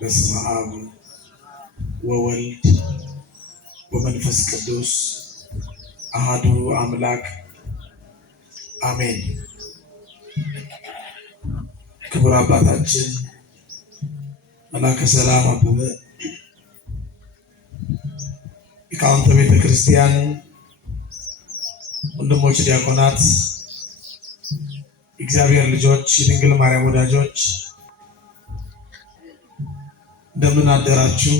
በስመ አብ ወወልድ ወመንፈስ ቅዱስ አሐዱ አምላክ አሜን። ክቡር አባታችን መላከ ሰላም አበበ ሊቃውንተ ቤተ ክርስቲያን፣ ወንድሞች ዲያቆናት፣ እግዚአብሔር ልጆች፣ የድንግል ማርያም ወዳጆች እንደምን አደራችሁ?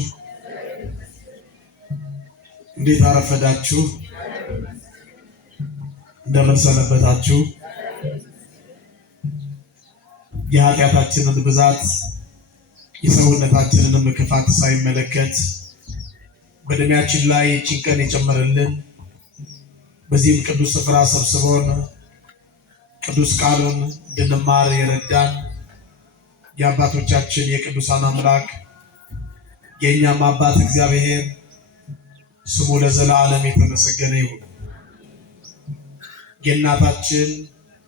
እንዴት አረፈዳችሁ? እንደምን ሰነበታችሁ? የኃጢአታችንን ብዛት የሰውነታችንን ክፋት ሳይመለከት በእድሜያችን ላይ ጭንቀን የጨመረልን በዚህም ቅዱስ ስፍራ ሰብስቦን ቅዱስ ቃሉን እንድንማር የረዳን የአባቶቻችን የቅዱሳን አምላክ የእኛም አባት እግዚአብሔር ስሙ ለዘላለም የተመሰገነ ይሁን። የእናታችን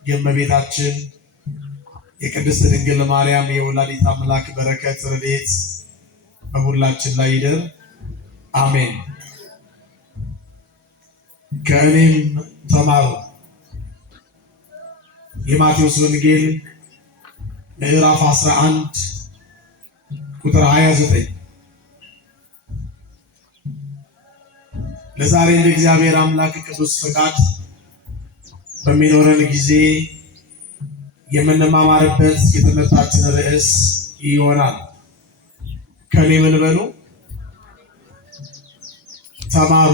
የእመቤታችን የቅድስት ድንግል ማርያም የወላዲተ አምላክ በረከት ረድኤት በሁላችን ላይ ይደር፣ አሜን። ከእኔም ተማሩ። የማቴዎስ ወንጌል ምዕራፍ 11 ቁጥር 29። ለዛሬ እንደ እግዚአብሔር አምላክ ቅዱስ ፈቃድ በሚኖረን ጊዜ የምንማማርበት የትምህርታችን ርዕስ ይሆናል። ከኔ ምን በሉ? ተማሩ።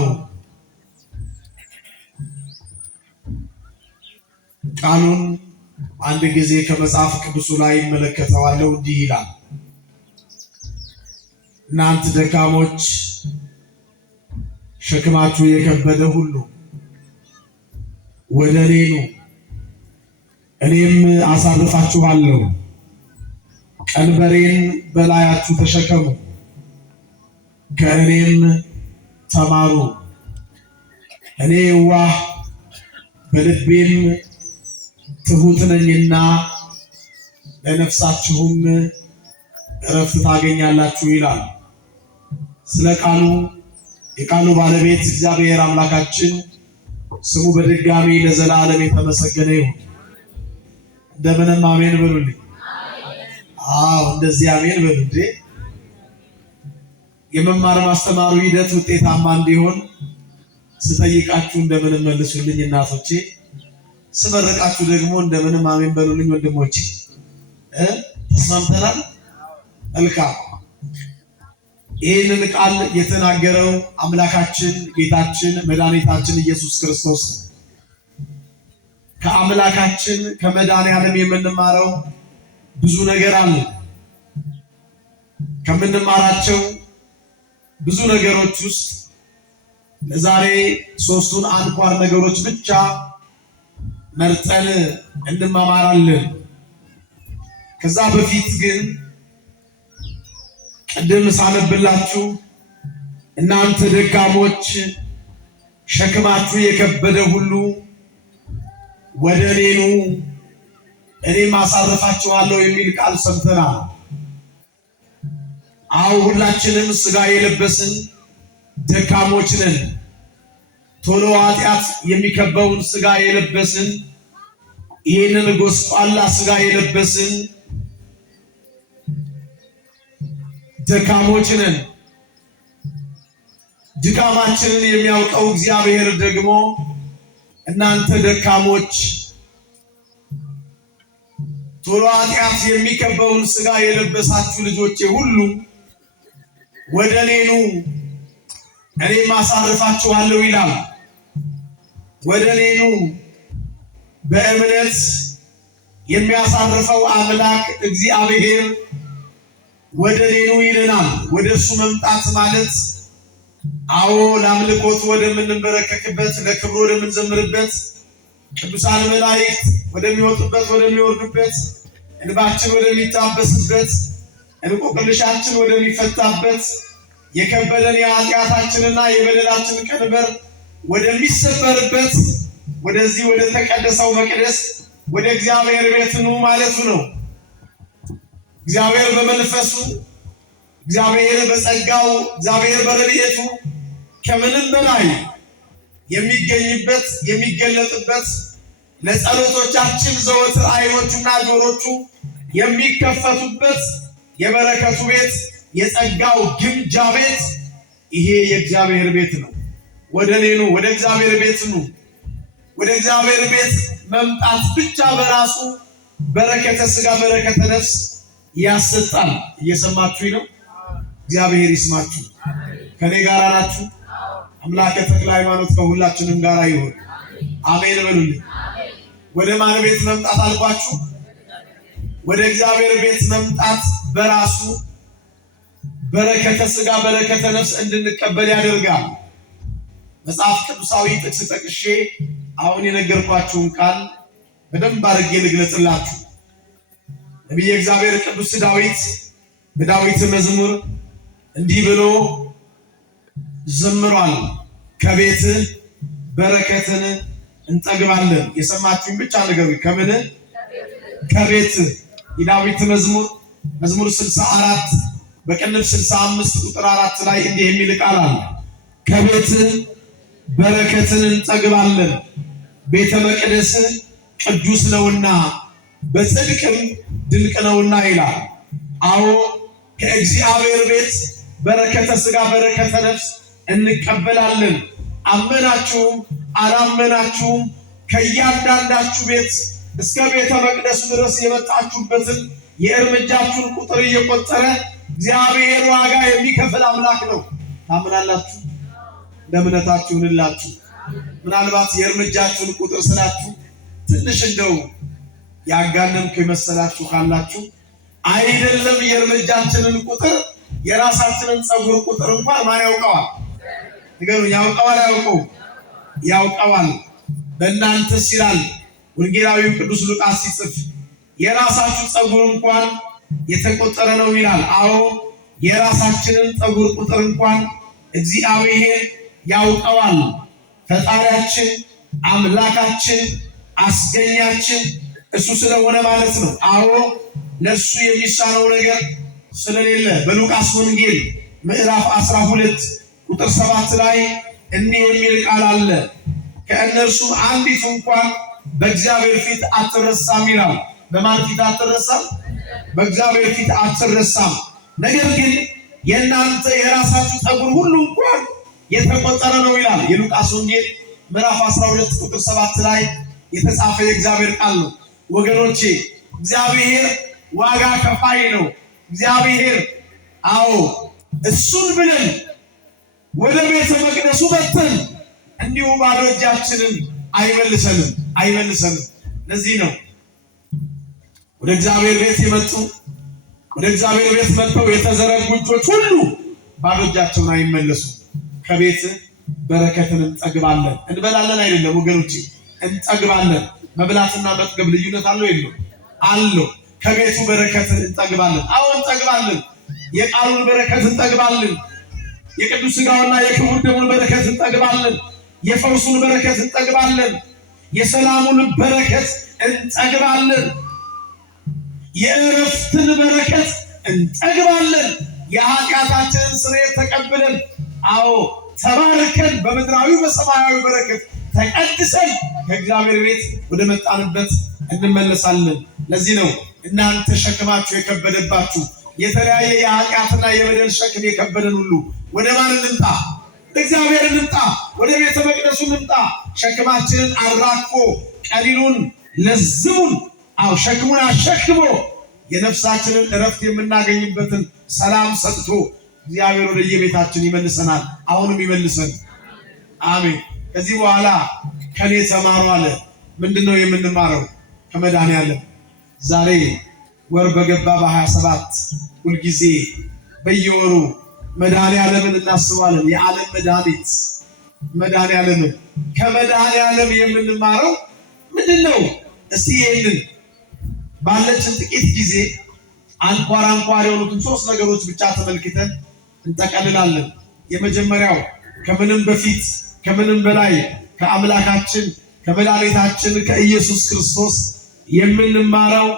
ቃሉን አንድ ጊዜ ከመጽሐፍ ቅዱሱ ላይ እመለከተዋለሁ። እንዲህ ይላል፣ እናንተ ደካሞች ሸክማችሁ የከበደ ሁሉ ወደ እኔ ኑ፣ እኔም አሳርፋችኋለሁ። ቀንበሬን በላያችሁ ተሸከሙ፣ ከእኔም ተማሩ፣ እኔ የዋህ በልቤም ትሁት ነኝና ለነፍሳችሁም እረፍት ታገኛላችሁ ይላል። ስለ ቃሉ የቃሉ ባለቤት እግዚአብሔር አምላካችን ስሙ በድጋሚ ለዘላለም የተመሰገነ ይሁን። እንደምንም አሜን በሉልኝ። አዎ እንደዚህ አሜን በሉ። የመማር ማስተማሩ ሂደት ውጤታማ እንዲሆን ስጠይቃችሁ እንደምንም መልሱልኝ እናቶቼ፣ ስመረቃችሁ ደግሞ እንደምንም አሜን በሉልኝ ወንድሞቼ። ተስማምተናል? መልካም። ይህንን ቃል የተናገረው አምላካችን ጌታችን መድኃኒታችን ኢየሱስ ክርስቶስ ነው። ከአምላካችን ከመድኃኔዓለም የምንማረው ብዙ ነገር አለ። ከምንማራቸው ብዙ ነገሮች ውስጥ ለዛሬ ሶስቱን አንኳር ነገሮች ብቻ መርጠን እንማማራለን። ከዛ በፊት ግን ቅድም ሳነብላችሁ እናንተ ደካሞች ሸክማችሁ የከበደ ሁሉ ወደ እኔ ኑ እኔም አሳርፋችኋለሁ የሚል ቃል ሰምተናል። አዎ ሁላችንም ስጋ የለበስን ደካሞች ነን። ቶሎ ኃጢአት የሚከበውን ስጋ የለበስን፣ ይህንን ጎስቋላ ስጋ የለበስን ደካሞች ነን። ድካማችንን የሚያውቀው እግዚአብሔር ደግሞ እናንተ ደካሞች ቶሎ ኃጢአት የሚከበውን ስጋ የለበሳችሁ ልጆቼ ሁሉ ወደ እኔ ኑ እኔም አሳርፋችኋለሁ ይላል። ወደ እኔ ኑ። በእምነት የሚያሳርፈው አምላክ እግዚአብሔር ወደ እኔ ኑ ይለናል። ወደ እሱ መምጣት ማለት አዎ ለአምልኮት ወደምንበረከክበት፣ ለክብሩ ወደምንዘምርበት፣ ቅዱሳን መላእክት ወደሚወጡበት ወደሚወርዱበት፣ እንባችን ወደሚታበስበት፣ እንቆቅልሻችን ወደሚፈታበት፣ የከበደን የኃጢአታችንና የበደላችን ቀንበር ወደሚሰበርበት ወደዚህ ወደ ተቀደሰው መቅደስ ወደ እግዚአብሔር ቤት ኑ ማለቱ ነው። እግዚአብሔር በመንፈሱ እግዚአብሔር በጸጋው እግዚአብሔር በረድኤቱ ከምንም በላይ የሚገኝበት የሚገለጥበት ለጸሎቶቻችን ዘወትር ዓይኖቹና ጆሮቹ የሚከፈቱበት የበረከቱ ቤት የጸጋው ግምጃ ቤት ይሄ የእግዚአብሔር ቤት ነው። ወደ እኔ ኑ፣ ወደ እግዚአብሔር ቤት ኑ። ወደ እግዚአብሔር ቤት መምጣት ብቻ በራሱ በረከተ ሥጋ በረከተ ነፍስ ያሰጣል። እየሰማችሁኝ ነው? እግዚአብሔር ይስማችሁ። ከኔ ጋር ናችሁ? አምላከ ተክለ ሃይማኖት ከሁላችንም ጋር ይሁን። አሜን በሉልኝ። ወደ ማን ቤት መምጣት አልኳችሁ? ወደ እግዚአብሔር ቤት መምጣት በራሱ በረከተ ሥጋ በረከተ ነፍስ እንድንቀበል ያደርጋል። መጽሐፍ ቅዱሳዊ ጥቅስ ጠቅሼ አሁን የነገርኳችሁን ቃል በደንብ አድርጌ ልግለጽላችሁ። ነቢየ እግዚአብሔር ቅዱስ ዳዊት በዳዊት መዝሙር እንዲህ ብሎ ዘምሯል። ከቤት በረከትን እንጠግባለን። የሰማችሁን ብቻ ንገሩኝ። ከምን? ከቤት። የዳዊት መዝሙር 64 በቅንፍ 65 ቁጥር 4 ላይ እንዲህ የሚል ቃል አለ። ከቤት በረከትን እንጠግባለን፣ ቤተ መቅደስ ቅዱስ ነውና በጽድቅም ድንቅ ነውና ይላል። አዎ ከእግዚአብሔር ቤት በረከተ ሥጋ በረከተ ነፍስ እንቀበላለን። አመናችሁም አላመናችሁም ከእያንዳንዳችሁ ቤት እስከ ቤተ መቅደሱ ድረስ የመጣችሁበትን የእርምጃችሁን ቁጥር እየቆጠረ እግዚአብሔር ዋጋ የሚከፍል አምላክ ነው። ታምናላችሁ? ለእምነታችሁ ይሁንላችሁ። ምናልባት የእርምጃችሁን ቁጥር ስላችሁ ትንሽ እንደው ያጋነንኩ የመሰላችሁ ካላችሁ አይደለም። የእርምጃችንን ቁጥር የራሳችንን ፀጉር ቁጥር እንኳን ማን ያውቀዋል? ንገሩኝ። ያውቀዋል? አያውቀውም? ያውቀዋል። በእናንተስ ይላል ወንጌላዊው ቅዱስ ሉቃስ ሲጽፍ የራሳችሁ ፀጉር እንኳን የተቆጠረ ነው ይላል። አዎ የራሳችንን ፀጉር ቁጥር እንኳን እግዚአብሔር ያውቀዋል። ፈጣሪያችን አምላካችን አስገኛችን እሱ ስለሆነ ማለት ነው። አዎ ለሱ የሚሳነው ነገር ስለሌለ በሉቃስ ወንጌል ምዕራፍ 12 ቁጥር 7 ላይ እንዲህ የሚል ቃል አለ። ከእነርሱም አንዲቱ እንኳን በእግዚአብሔር ፊት አትረሳም ይላል። በማን ፊት አትረሳም? በእግዚአብሔር ፊት አትረሳም። ነገር ግን የእናንተ የራሳችሁ ፀጉር ሁሉ እንኳን የተቆጠረ ነው ይላል። የሉቃስ ወንጌል ምዕራፍ 12 ቁጥር 7 ላይ የተጻፈ የእግዚአብሔር ቃል ነው። ወገኖቼ እግዚአብሔር ዋጋ ከፋይ ነው። እግዚአብሔር አዎ እሱን ብለን ወደ ቤተ መቅደሱ መጥተን እንዲሁ ባዶ እጃችንን አይመልሰንም። ለዚህ ነው ወደ እግዚአብሔር ቤት የመጡ ወደ እግዚአብሔር ቤት መጥተው የተዘረጉ እጆች ሁሉ ባዶ እጃቸውን አይመለሱም። ከቤት በረከትን እንጠግባለን። እንበላለን አይደለም ወገኖቼ፣ እንጠግባለን። መብላትና መጥገብ ልዩነት አለው የለው? አለው። ከቤቱ በረከትን እንጠግባለን። አዎ እንጠግባለን። የቃሉን በረከት እንጠግባለን። የቅዱስ ሥጋውና የክቡር ደሙን በረከት እንጠግባለን። የፈውሱን በረከት እንጠግባለን። የሰላሙን በረከት እንጠግባለን። የእረፍትን በረከት እንጠግባለን። የኃጢአታችንን ስርየት ተቀብለን አዎ ተባርከን በምድራዊ በሰማያዊ በረከት ተቀድሰን ከእግዚአብሔር ቤት ወደ መጣንበት እንመለሳለን። ለዚህ ነው እናንተ ሸክማችሁ የከበደባችሁ የተለያየ የኃጢአትና የበደል ሸክም የከበደን ሁሉ ወደ ማን እንምጣ? እግዚአብሔር እንምጣ። ወደ ቤተ መቅደሱ እንምጣ። ሸክማችንን አራኮ ቀሊሉን ለዝሙን አው ሸክሙን አሸክሞ የነፍሳችንን እረፍት የምናገኝበትን ሰላም ሰጥቶ እግዚአብሔር ወደ የቤታችን ይመልሰናል። አሁንም ይመልሰን። አሜን። ከዚህ በኋላ ከኔ ተማሩ አለ። ምንድነው የምንማረው? ከመድኃኔዓለም ዛሬ ወር በገባ በ27 ሁልጊዜ በየወሩ መድኃኔዓለምን እናስባለን። የዓለም መድኃኒት መድኃኔዓለምን ከመድኃኔዓለም የምንማረው ምንድነው? እስቲ ይሄንን ባለችን ጥቂት ጊዜ አንኳር የሆኑትን 3 ነገሮች ብቻ ተመልክተን እንጠቀልላለን። የመጀመሪያው ከምንም በፊት ከምንም በላይ ከአምላካችን ከመድኃኒታችን ከኢየሱስ ክርስቶስ የምንማረው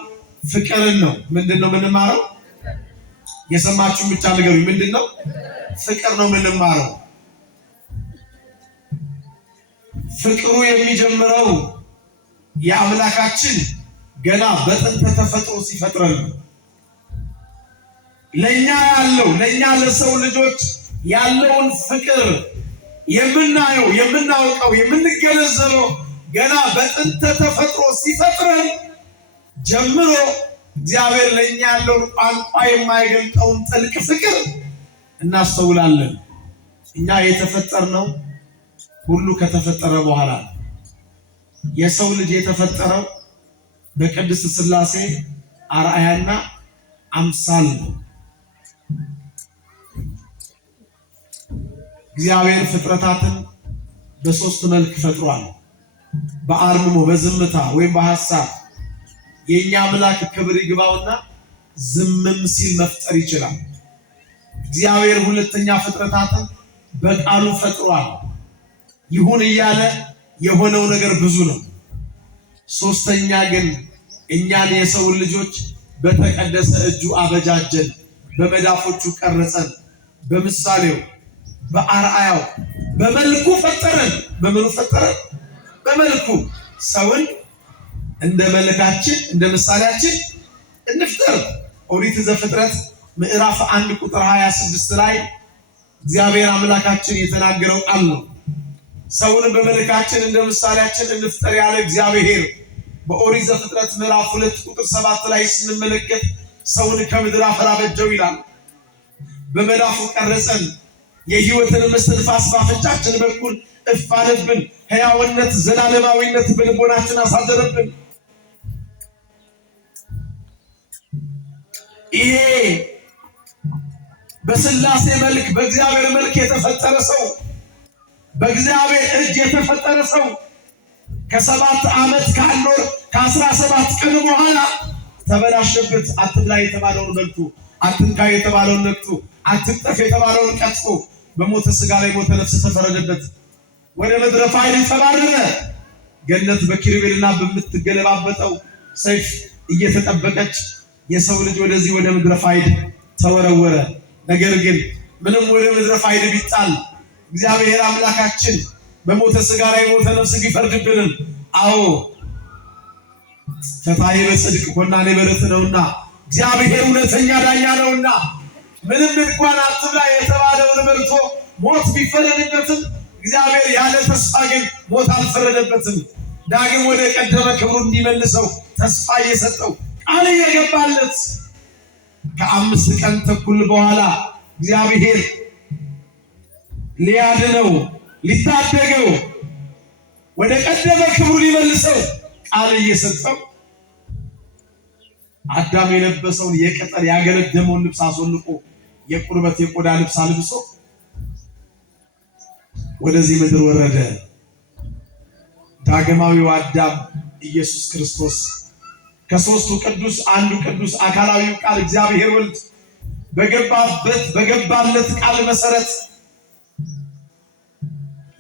ፍቅርን ነው። ምንድነው የምንማረው? የሰማችሁ ብቻ ንገሩኝ። ምንድነው? ፍቅር ነው የምንማረው። ፍቅሩ የሚጀምረው የአምላካችን ገና በጥንተ ተፈጥሮ ሲፈጥረን ለኛ ለሰው ልጆች ያለውን ፍቅር የምናየው የምናውቀው የምንገነዘበው ገና በጥንተ ተፈጥሮ ሲፈጥረን ጀምሮ እግዚአብሔር ለኛ ያለውን ቋንቋ የማይገልጠውን ጥልቅ ፍቅር እናስተውላለን። እኛ የተፈጠርነው ሁሉ ከተፈጠረ በኋላ የሰው ልጅ የተፈጠረው በቅድስት ሥላሴ አርአያና አምሳል ነው። እግዚአብሔር ፍጥረታትን በሶስት መልክ ፈጥሯል። በአርምሞ በዝምታ ወይም በሐሳብ የኛ አምላክ ክብር ይግባውና ዝምም ሲል መፍጠር ይችላል። እግዚአብሔር ሁለተኛ ፍጥረታትን በቃሉ ፈጥሯል። ይሁን እያለ የሆነው ነገር ብዙ ነው። ሶስተኛ ግን እኛን የሰውን ልጆች በተቀደሰ እጁ አበጃጀን፣ በመዳፎቹ ቀረጸን፣ በምሳሌው በአርአያው በመልኩ ፈጠረን። በምኑ ፈጠረን? በመልኩ። ሰውን እንደ መልካችን እንደ ምሳሌያችን እንፍጠር። ኦሪት ዘፍጥረት ምዕራፍ 1 ቁጥር 26 ላይ እግዚአብሔር አምላካችን የተናገረው ቃል ነው። ሰውን በመልካችን እንደ ምሳሌያችን እንፍጠር ያለ እግዚአብሔር በኦሪት ዘፍጥረት ምዕራፍ 2 ቁጥር 7 ላይ ስንመለከት ሰውን ከምድር አፈር አበጀው ይላል። በመዳፉ ቀረጸን፣ የሕይወትን እስትንፋስ በአፍንጫችን በኩል እፍ አለብን፣ ሕያውነት ዘላለማዊነት በልቦናችን አሳደረብን። ይሄ በሥላሴ መልክ በእግዚአብሔር መልክ የተፈጠረ ሰው በእግዚአብሔር እጅ የተፈጠረ ሰው ከ7 ዓመት ከ1 ወር ከ17 ቀን በኋላ ተበላሸበት። አትብላ የተባለውን በልቶ፣ አትንካ የተባለውን ነክቶ፣ አትጠፍ የተባለውን ቀጥፎ በሞተ ሥጋ ላይ ሞተ ነፍስ ተፈረደበት። ወደ ምድረ ፋይል ተባረረ። ገነት በኪሩቤልና በምትገለባበጠው ሰይፍ እየተጠበቀች የሰው ልጅ ወደዚህ ወደ ምድረ ፋይል ተወረወረ። ነገር ግን ምንም ወደ ምድረ ፋይል ቢጣል እግዚአብሔር አምላካችን በሞተ ሥጋ ላይ ሞተ ነፍስ ቢፈርድብንም፣ አዎ ፈታሒ በጽድቅ ኮናኔ በርትዕ ነውና እግዚአብሔር እውነተኛ ዳኛ ነውና ምንም እንኳን አትብላ የተባለውን በልቶ ሞት ቢፈረድበትም እግዚአብሔር ያለ ተስፋ ግን ሞት አልፈረደበትም። ዳግም ወደ ቀደመ ክብሩ እንዲመልሰው ተስፋ እየሰጠው ቃል እየገባለት ከ5 ቀን ተኩል በኋላ እግዚአብሔር ሊያድነው ሊታደገው ወደ ቀደመ ክብሩ ሊመልሰው ቃል እየሰጠው አዳም የለበሰውን የቅጠል ያገለደመውን ልብስ አስወልቆ የቁርበት የቆዳ ልብስ አልብሶ ወደዚህ ምድር ወረደ። ዳግማዊው አዳም ኢየሱስ ክርስቶስ ከሦስቱ ቅዱስ አንዱ ቅዱስ አካላዊው ቃል እግዚአብሔር ወልድ በገባለት ቃል መሰረት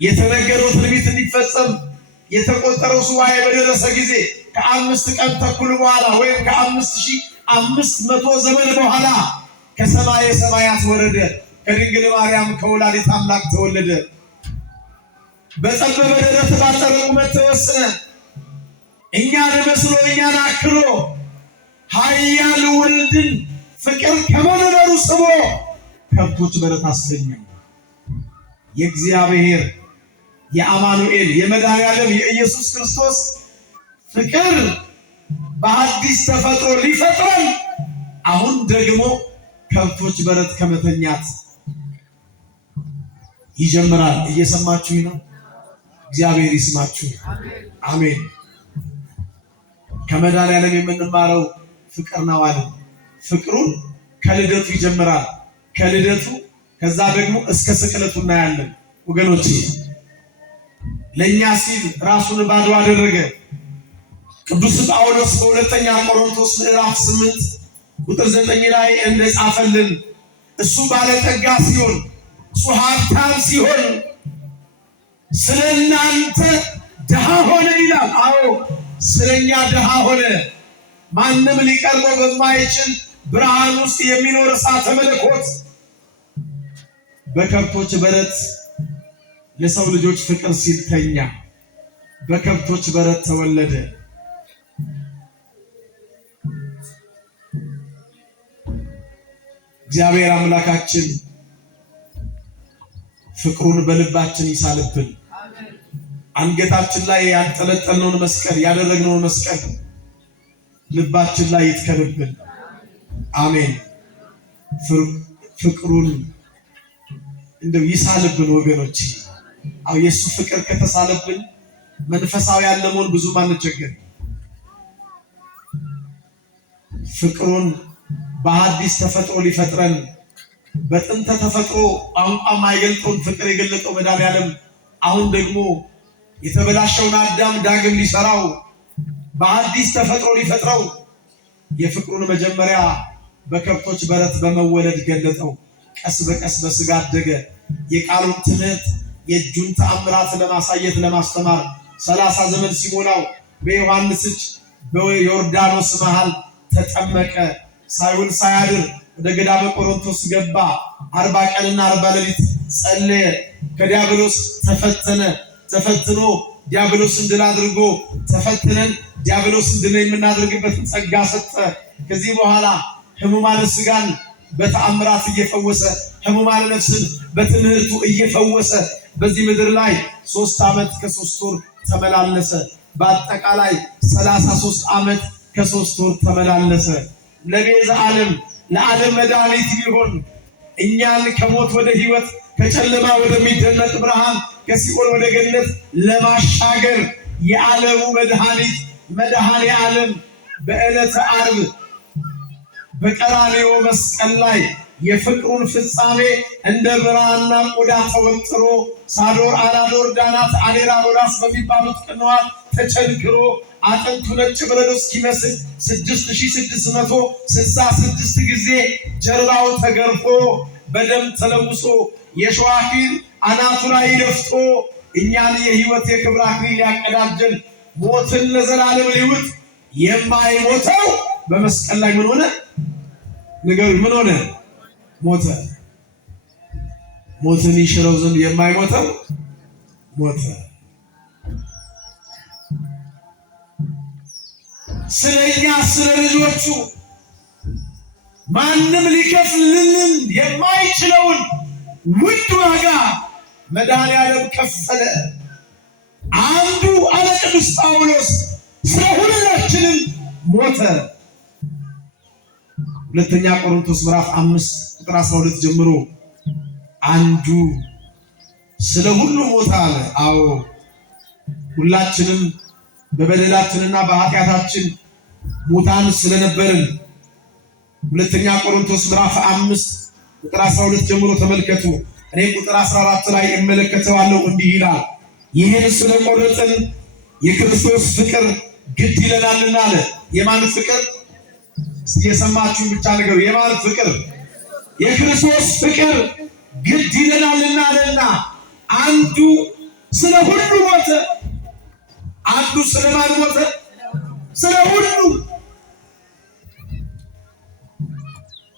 የተነገረው ትንቢት እንዲፈጸም የተቆጠረው ሱባኤ በደረሰ ጊዜ ከ5 ቀን ተኩል በኋላ ወይም ከ5500 ዘመን በኋላ ከሰማየ ሰማያት ወረደ። ከድንግል ማርያም ከወላዲተ አምላክ ተወለደ። በጠበበ ደረት ባጠረ ቁመት ተወሰነ። እኛን መስሎ እኛን አክሎ ኃያል ወልድን ፍቅር ከመንበሩ ስቦ ከብቶች በረት አሰኘው። የእግዚአብሔር የአማኑኤል የመድኃኔዓለም የኢየሱስ ክርስቶስ ፍቅር በአዲስ ተፈጥሮ ሊፈጥረን አሁን ደግሞ ከብቶች በረት ከመተኛት ይጀምራል። እየሰማችሁ ነው? እግዚአብሔር ይስማችሁ። አሜን። ከመድኃኔዓለም የምንማረው ፍቅር ነው አለ። ፍቅሩን ከልደቱ ይጀምራል። ከልደቱ ከዛ ደግሞ እስከ ስቅለቱ እናያለን። ወገኖቼ ለኛ ሲል ራሱን ባዶ አደረገ። ቅዱስ ጳውሎስ በሁለተኛ ቆሮንቶስ ምዕራፍ 8 ቁጥር 9 ላይ እንደጻፈልን እሱ ባለጠጋ ሲሆን እሱ ሀብታም ሲሆን ስለናንተ ድሃ ሆነ ይላል። አዎ ስለኛ ድሃ ሆነ። ማንም ሊቀርበው በማይችል ብርሃን ውስጥ የሚኖር እሳተ መለኮት በከብቶች በረት ለሰው ልጆች ፍቅር ሲል ተኛ፣ በከብቶች በረት ተወለደ። እግዚአብሔር አምላካችን ፍቅሩን በልባችን ይሳልብን። አንገታችን ላይ ያንጠለጠልነውን መስቀል ያደረግነውን መስቀል ልባችን ላይ ይትከልብን። አሜን። ፍቅሩን እንደው ይሳልብን ወገኖች። አው የሱ ፍቅር ከተሳለብን መንፈሳዊ ያለመሆን ብዙ ማንቸገር። ፍቅሩን በአዲስ ተፈጥሮ ሊፈጥረን በጥንተ ተፈጥሮ ቋንቋ ማይገልጠውን ፍቅር የገለጠው መድኃኒዓለም አሁን ደግሞ የተበላሸውን አዳም ዳግም ሊሰራው በአዲስ ተፈጥሮ ሊፈጥረው የፍቅሩን መጀመሪያ በከብቶች በረት በመወለድ ገለጠው። ቀስ በቀስ በስጋ አደገ። የቃሉን ትምህርት የእጁን ተአምራት ለማሳየት ለማስተማር 30 ዘመን ሲሞላው በዮሐንስ እጅ በዮርዳኖስ መሃል ተጠመቀ። ሳይውል ሳያድር ወደ ገዳመ ቆሮንቶስ ገባ። 40 ቀንና 40 ሌሊት ጸለየ። ከዲያብሎስ ተፈተነ። ተፈትኖ ዲያብሎስን ድል አድርጎ ተፈትነን ዲያብሎስን ድል የምናደርግበትን ጸጋ ሰጠ። ከዚህ በኋላ ሕሙማነ ሥጋን በተአምራት እየፈወሰ ሕሙማነ ነፍስን በትምህርቱ እየፈወሰ በዚህ ምድር ላይ 3 ዓመት ከ3 ወር ተመላለሰ። በአጠቃላይ 33 ዓመት ከ3 ወር ተመላለሰ። ለቤዛ ዓለም ለዓለም መድኃኒት ሊሆን እኛን ከሞት ወደ ሕይወት ከጨለማ ወደሚደነቅ ብርሃን ከሲኦል ወደ ገነት ለማሻገር የዓለሙ መድኃኒት መድኃኔ ዓለም በዕለተ ዓርብ በቀራንዮ መስቀል ላይ የፍቅሩን ፍጻሜ እንደ ብራና ቆዳ ተወጥሮ ሳዶር፣ አላዶር፣ ዳናት፣ አኔራ፣ ሮዳስ በሚባሉት ቅንዋት ተቸንክሮ አጥንቱ ነጭ በረዶ እስኪመስል 6666 ጊዜ ጀርባው ተገርፎ በደም ተለውሶ የሾህ አክሊል አናቱ ላይ ደፍቶ እኛን የሕይወት የክብር አክሊል ያቀዳጀን ሞትን ለዘላለም ሊውጥ የማይሞተው በመስቀል ላይ ምን ሆነ? ንገሩ፣ ምን ሆነ? ሞተ። ሞትን ይሽረው ዘንድ የማይሞተው ሞተ። ስለኛ ስለ ልጆቹ ማንም ሊከፍልልን የማይችለውን ውድ ዋጋ መድኃኒዓለም ከፈለ። አንዱ አለ ቅዱስ ጳውሎስ ስለ ሁላችንም ሞተ። ሁለተኛ ቆሮንቶስ ምዕራፍ 5 ቁጥር 12 ጀምሮ አንዱ ስለ ሁሉ ሞተ አለ። አዎ ሁላችንም በበደላችንና በኃጢአታችን ሙታን ስለነበርን ሁለተኛ ቆሮንቶስ ምዕራፍ 5 ቁጥር 12 ጀምሮ ተመልከቱ። እኔ ቁጥር 14 ላይ እመለከተዋለሁ። እንዲህ ይላል፣ ይህን ስለቆረጥን የክርስቶስ ፍቅር ግድ ይለናልና አለ። የማን ፍቅር? የሰማችሁን ብቻ ነገሩ። የማን ፍቅር? የክርስቶስ ፍቅር ግድ ይለናልና አለና አንዱ ስለ ሁሉ ሞተ። አንዱ ስለማን ሞተ? ስለ ሁሉ።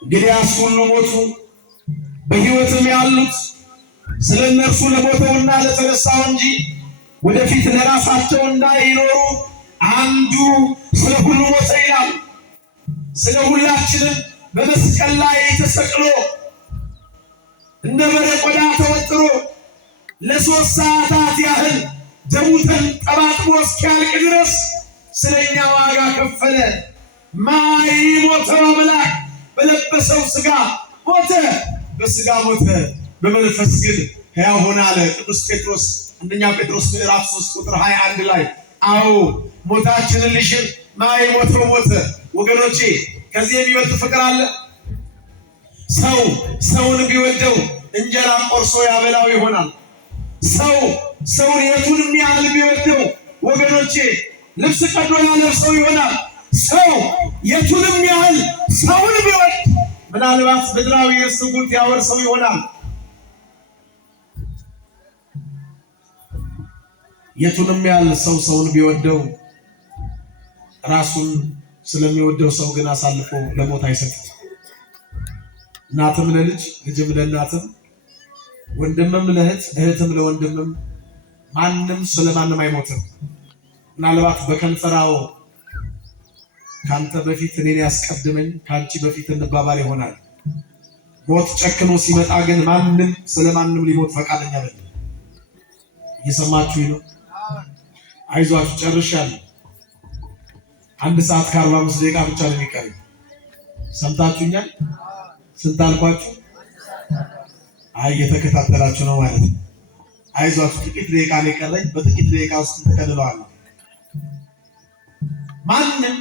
እንግዲያስ ሁሉ ሞቱ፣ በሕይወትም ያሉት ስለ እነርሱ ለሞተውና ለተነሳው እንጂ ወደፊት ለራሳቸው እንዳይኖሩ አንዱ ስለ ሁሉ ሞተ ይላል። ስለ ሁላችንም በመስቀል ላይ ተሰቅሎ እንደ በረቅ ቆዳ ተወጥሮ ለ3 ሰዓታት ያህል ደሙ ተንጠባጥቦ እስኪያልቅ ድረስ ስለኛ ዋጋ ከፈለ። ማይሞተው አምላክ በለበሰው ሥጋ ሞተ። በሥጋ ሞተ፣ በመንፈስ ግን ሕያው ሆነ አለ ቅዱስ ጴጥሮስ። አንደኛ ጴጥሮስ ምዕራፍ 3 ቁጥር 21 ላይ አዎ ሞታችንን ሊሽር ማይሞተው ሞተ። ወገኖቼ ከዚህ የሚበልጥ ፍቅር አለ? ሰው ሰውን ቢወደው እንጀራ ቆርሶ ያበላው ይሆናል። ሰው ሰውን የቱንም ያህል ቢወደው ወገኖቼ ልብስ ቀዶ ያለብሰው ይሆናል። ሰው የቱንም ያህል ሰውን ቢወድ ምናልባት ምድራዊ የእርስ ጉልት ያወርሰው ይሆናል። የቱንም ያህል ሰው ሰውን ቢወደው ራሱን ስለሚወደው ሰው ግን አሳልፎ ለሞት አይሰጥም። እናትም ለልጅ ልጅም ለእናትም ወንድምም ለእህት እህትም ለወንድምም ማንም ስለማንም አይሞትም። ምናልባት በከንፈራው ካንተ በፊት እኔን ያስቀድመኝ ካንቺ በፊት እንባባል ይሆናል። ሞት ጨክኖ ሲመጣ ግን ማንም ስለማንም ሊሞት ፈቃደኛ አይደለም። እየሰማችሁኝ ነው? አይዟችሁ ጨርሻለሁ። 1 ሰዓት ከ45 ደቂቃ ብቻ ነው የሚቀረው። ሰምታችሁኛል? ስንት አልኳችሁ? አይ እየተከታተላችሁ ነው ማለት ነው። አይዟችሁ ጥቂት ደቂቃ ነው የቀረኝ። በጥቂት ደቂቃ ውስጥ ተከልለዋለሁ። ማንም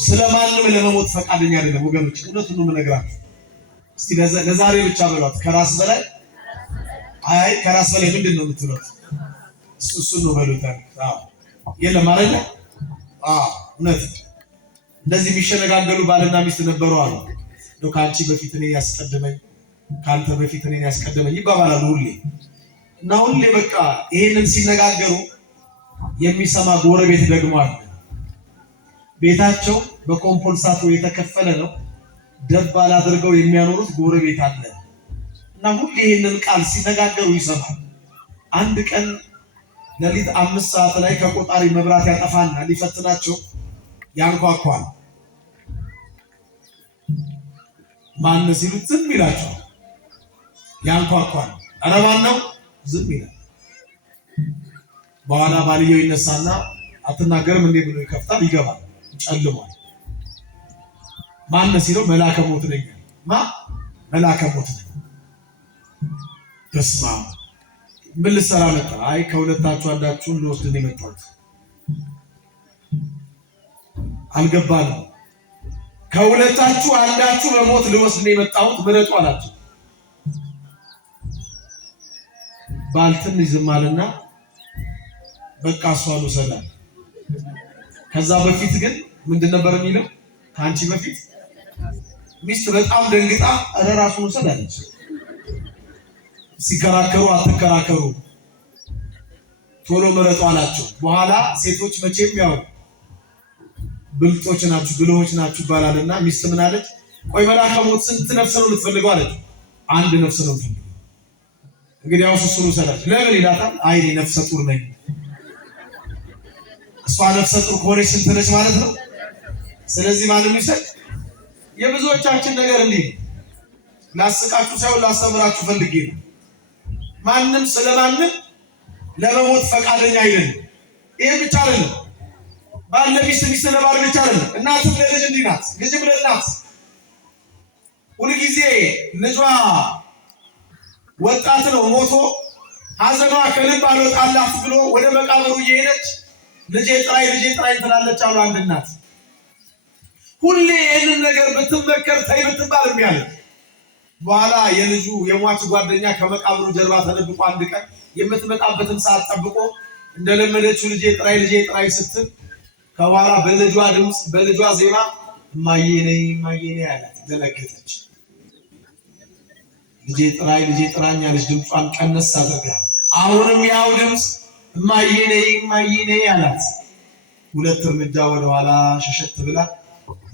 ስለማንም ለመሞት ፈቃደኛ አይደለም ወገኖች። እውነቱን ነው የምነግራችሁ። እስቲ ለዛሬ ብቻ በሏት። ከራስ በላይ አይ ከራስ በላይ ምንድን ነው የምትሉት? እሱን ነው በሉት። የለም ማለት ነው። እውነት እንደዚህ የሚሸነጋገሉ ባልና ሚስት ነበሩ አሉ። እንደው ከአንቺ በፊት እኔን ያስቀድመኝ ከአንተ በፊት እኔን ያስቀድመኝ ይባባላሉ ሁሌ እና ሁሌ በቃ ይሄንን ሲነጋገሩ የሚሰማ ጎረቤት ደግሞ አለ። ቤታቸው በኮምፖልሳቶ የተከፈለ ነው። ደባል አድርገው የሚያኖሩት ጎረቤት አለ እና ሁሌ ይሄንን ቃል ሲነጋገሩ ይሰማል። አንድ ቀን ሌሊት 5 ሰዓት ላይ ከቆጣሪ መብራት ያጠፋና ሊፈትናቸው ያንኳኳል። ማን ሲሉት ዝም ይላቸው። ያንኳኳል። ኧረ ማን ነው? ዝም ይላል። በኋላ ባልየው ይነሳና አትናገርም እንዴ ብሎ ይከፍታል። ይገባል። ጨልሟል። ማን ሲለው መላከ ሞት ነኝ። መላከ ሞት ነኝ። በስመ አብ ምን ልትሰራ መጣ? አይ ከሁለታችሁ አንዳችሁን ልወስድ ነው የመጣሁት። አልገባንም። ከሁለታችሁ አንዳችሁ በሞት ልወስድ ነው የመጣሁት ምረጡ አላቸው። ባል ትንሽ ዝም አለና በቃ እሷን ውሰዳል። ከዛ በፊት ግን ምንድን ነበር የሚለው? ከአንቺ በፊት ሚስት በጣም ደንግጣ እረ ራሱን ውሰድ አለች። ሲከራከሩ አትከራከሩ ቶሎ ምረጡ አላቸው። በኋላ ሴቶች መቼም ያው ብልጦች ናችሁ ብልሆች ናችሁ ይባላልና ሚስት ምን አለች? ቆይ መላከ ሞት ስንት ነፍስ ነው የምትፈልገው አለች። 1 ነፍስ ነው የምትፈልገው። እንግዲህ ያው እሱን ውሰዳት። ለምን ይላታል? አይ እኔ ነፍሰ ጡር ነኝ። እሷ ነፍሰ ጡር ከሆነች ስንት ነች ማለት ነው? ስለዚህ ማንም ይሰጥ። የብዙዎቻችን ነገር እንዲህ ላስቃችሁ ሳይሆን ላስተምራችሁ ፈልጌ ነው። ማንም ስለማንም ለመሞት ፈቃደኛ አይደለም። ይሄ ብቻ አይደለም። ባል ለሚስት ሚስት ለባል ብቻ አይደለም። እናትም ለልጅ እንዲህ ናት። ልጅም ለእናት ሁልጊዜ ልጇ ወጣት ነው ሞቶ ሐዘኗ ከልብ አልወጣላት ብሎ ወደ መቃብሩ እየሄደች ልጄ ጥራይ ትላለች አሉ አንድ እናት። ሁሌ ይህንን ነገር ብትመከር ተይ ብትባል የሚያለች በኋላ የልጁ የሟች ጓደኛ ከመቃብሩ ጀርባ ተደብቆ አንድ ቀን የምትመጣበትን ሰዓት ጠብቆ እንደለመደችው ልጄ ጥራይ ስትል ከኋላ በልጇ ድምፅ በልጇ ዜማ እማዬ ነይ አላት። ደነገጠች። ልጄ ጥራኝ አለች። ድምጿን ቀነስ አድርጋ አሁንም ያው ድምፅ እማዬ ነይ አላት። 2 እርምጃ ወደኋላ ሸሸት ብላ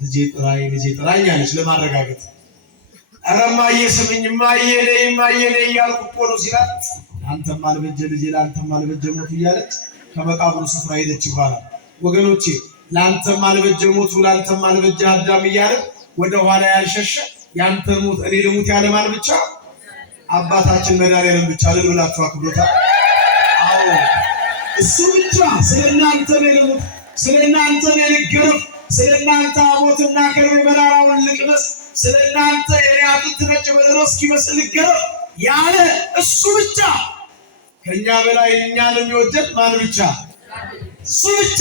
ልጄ ጥራኝ አለች ለማረጋገጥ። ኧረ እማዬ ስምኝ እማዬ ነይ እያልኩ እኮ ነው ሲላት አንተም አልበጀ ልጄ ለአንተም አልበጀ ሞት እያለች ከመቃብሩ ስፍራ ሄደች ይባላል። ወገኖቼ ለአንተም አልበጀ ሞቱ ለአንተም አልበጀ አዳም እያለ ወደ ኋላ ያልሸሸ ያንተ ሞት እኔ ልሙት ያለ ማን ብቻ? አባታችን መድኃኒዓለም ብቻ። ልብላችሁ አክብሮታል። አዎ እሱ ብቻ ስለናንተ ነው ልሙት፣ ስለናንተ ነው ልገረፍ፣ ስለናንተ ሞትና ከርቤ መራራውን ልቅመስ፣ ስለናንተ የኔ አጥንት ነጭ በደሮ እስኪመስል ልገረፍ ያለ እሱ ብቻ። ከኛ በላይ እኛን የሚወደድ ማን ብቻ? እሱ ብቻ።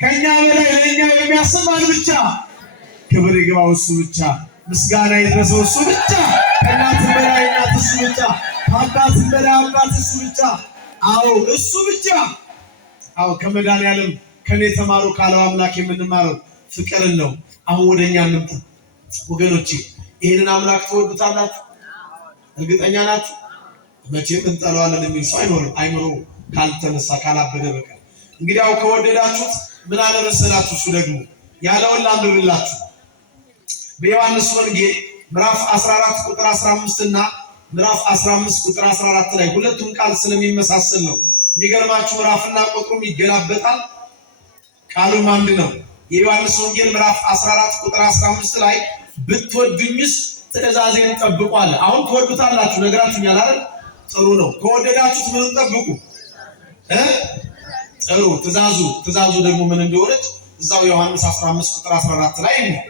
ከኛ በላይ ለኛ የሚያስብ ማን ብቻ? ክብር ይግባው እሱ ብቻ። ምስጋና ይድረሰው እሱ ብቻ። ከእናት በላይ እናት እሱ ብቻ። ከአባት በላይ አባት እሱ ብቻ። አዎ እሱ ብቻ። አዎ ከመድኃኒዓለም ከኔ ተማሩ ካለው አምላክ የምንማረው ፍቅርን ነው። አሁን ወደኛ እንምጣ ወገኖቼ። ይሄንን አምላክ ትወዱታላችሁ? እርግጠኛ ናችሁ? መቼም እንጠላዋለን የሚል ሰው አይኖርም። አይምሮ ካልተነሳ ካላበደ በቀር። እንግዲህ ያው ከወደዳችሁት ምን አለ መሰላችሁ? እሱ ደግሞ ያለውን ላንብብላችሁ። በዮሐንስ ወንጌል ምዕራፍ 14 ቁጥር 15 እና ምዕራፍ 15 ቁጥር 14 ላይ ሁለቱም ቃል ስለሚመሳሰል ነው። የሚገርማችሁ ምዕራፍና ቁጥሩም ይገላበጣል፣ ቃሉም አንድ ነው። የዮሐንስ ወንጌል ምዕራፍ 14 ቁጥር 15 ላይ ብትወዱኝስ ትእዛዜን ጠብቁ አለ። አሁን ትወዱታላችሁ ነግራችሁኛል አይደል? ጥሩ ነው። ከወደዳችሁት ምን ጠብቁ? ጥሩ ትእዛዙ ደግሞ ምን እንደሆነች እዛው ዮሐንስ 15 ቁጥር 14 ላይ ነው።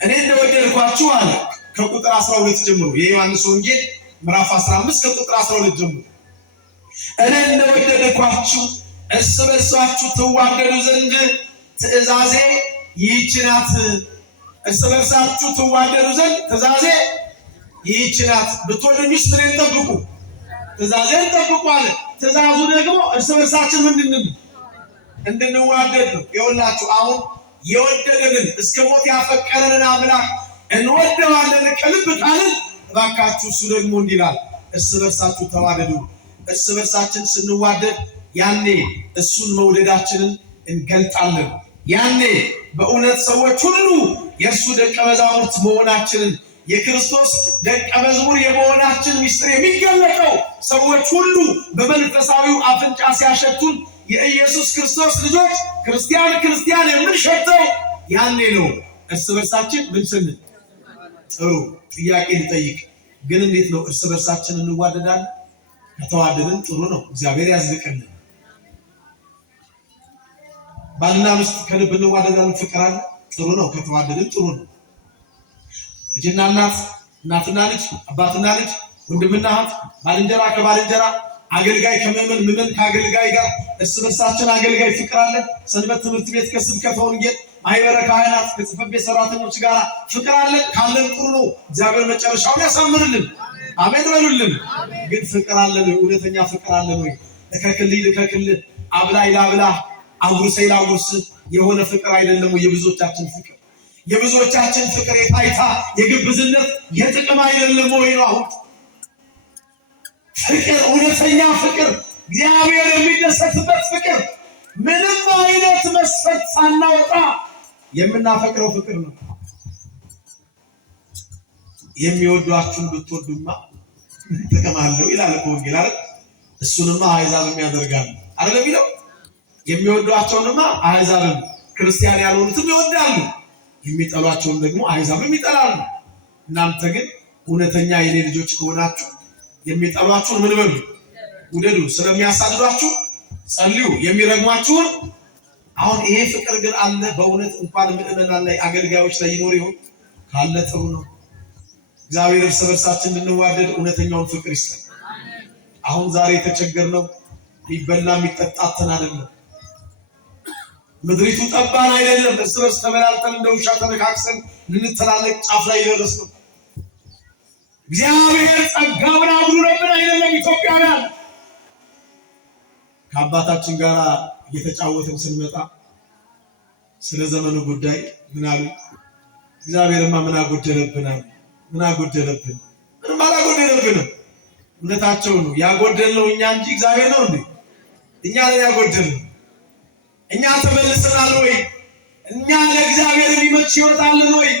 እኔ እንደወደድኳችሁ አለ ከቁጥር 12 ጀምሮ የዮሐንስ ወንጌል ምዕራፍ 15 ከቁጥር 12 ጀምሮ እኔ እንደወደድኳችሁ እርስ በርሳችሁ ትዋደዱ ዘንድ ትእዛዜ ይህች ናት። እርስ በርሳችሁ ትዋደዱ ዘንድ ትእዛዜ ይህች ናት። ብትወዱኝስ ምንን ጠብቁ? ትእዛዜን ጠብቁ አለ። ትእዛዙ ደግሞ እርስ በርሳችን እንድንዋደድ ነው። ይኸውላችሁ አሁን የወደደንን እስከ ሞት ያፈቀረንን አምላክ እንወደዋለን ከልብ ካልን እባካችሁ እሱ ደግሞ እንዲህ ይላል፣ እርስ በርሳችሁ ተዋደዱ። እርስ በርሳችን ስንዋደድ ያኔ እሱን መውደዳችንን እንገልጣለን። ያኔ በእውነት ሰዎች ሁሉ የእርሱ ደቀ መዛሙርት መሆናችንን የክርስቶስ ደቀ መዝሙር የመሆናችን ምስጢር የሚገለጠው ሰዎች ሁሉ በመንፈሳዊው አፍንጫ ሲያሸቱን የኢየሱስ ክርስቶስ ልጆች ክርስቲያን የምንሸተው ያኔ ነው። እርስ በርሳችን ምን ስንል? ጥሩ ጥያቄ ልጠይቅ ግን እንዴት ነው እርስ በርሳችን እንዋደዳለን? ከተዋደድን ጥሩ ነው፣ እግዚአብሔር ያዝልቀልን። ባልና ሚስት ከልብ እንዋደዳለን፣ ፍቅር አለ፣ ጥሩ ነው። ከተዋደድን ጥሩ ነው። ልጅና እናት፣ እናትና ልጅ፣ አባትና ልጅ፣ ወንድምና እህት፣ ባልንጀራ ከባልንጀራ፣ አገልጋይ ከመመን፣ መመን ከአገልጋይ ጋር እርስ በርሳችን አገልጋይ ፍቅር አለ። ሰንበት ትምህርት ቤት ከስብከተ ወንጌል ማህበረ ካህናት ከጽሕፈት ቤት ሰራተኞች ጋር ፍቅር አለ። ካለን ጥሩ ነው። እግዚአብሔር መጨረሻውን ያሳምርልን። አሜን በሉልን። ግን ፍቅር አለን ወይ? እውነተኛ ፍቅር አለን ወይ? ልከክልህ አብላይ ላብላ አጉርሰይ ላጉርስ የሆነ ፍቅር አይደለም ወይ? የብዙዎቻችን ፍቅር የታይታ የግብዝነት የጥቅም አይደለም ወይ ነው? አሁን ፍቅር እውነተኛ ፍቅር እግዚአብሔር የሚደሰትበት ፍቅር ምንም አይነት መስፈርት ሳናወጣ የምናፈቅረው ፍቅር ነው። የሚወዷችሁን ብትወዱማ ጥቅም አለው ይላል ወንጌል አይደል? እሱንማ አሕዛብም ያደርጋሉ አይደል የሚለው? የሚወዷቸውንማ አሕዛብም ክርስቲያን ያልሆኑትም ይወዳሉ፣ የሚጠሏቸውን ደግሞ አሕዛብም ይጠላሉ። እናንተ ግን እውነተኛ የኔ ልጆች ከሆናችሁ የሚጠሏችሁን ምን በሉ? ውደዱ። ስለሚያሳድዷችሁ ጸልዩ፣ የሚረግሟችሁን። አሁን ይሄ ፍቅር ግን አለ በእውነት እንኳን ምእመናን ላይ አገልጋዮች ላይ ይኖር ይሆን? ካለ ጥሩ ነው። እግዚአብሔር እርስ በርሳችን እንድንዋደድ እውነተኛውን ፍቅር ይስጠን። አሁን ዛሬ የተቸገርነው ሊበላ የሚጠጣትን አይደለም፣ ምድሪቱ ጠባን አይደለም፣ እርስ በርስ ተበላልተን እንደ ውሻ ተነካክሰን ልንተላለቅ ጫፍ ላይ ደረስነው። እግዚአብሔር ጸጋውን አጉድሎብን አይደለም። ኢትዮጵያውያን ከአባታችን ጋር እየተጫወትን ስንመጣ ስለ ዘመኑ ጉዳይ ምን አሉ? እግዚአብሔርማ ምን አጎደለብን አሉ። ምን አጎደለብን? ምንም አላጎደለብንም። እውነታቸው ነው። ያጎደልነው እኛ እንጂ እግዚአብሔር ነው እንዴ? እኛ ነን ያጎደልነው። እኛ ተመልሰናል ወይ? እኛ ለእግዚአብሔር የሚመች ሕይወት አለን ወይ?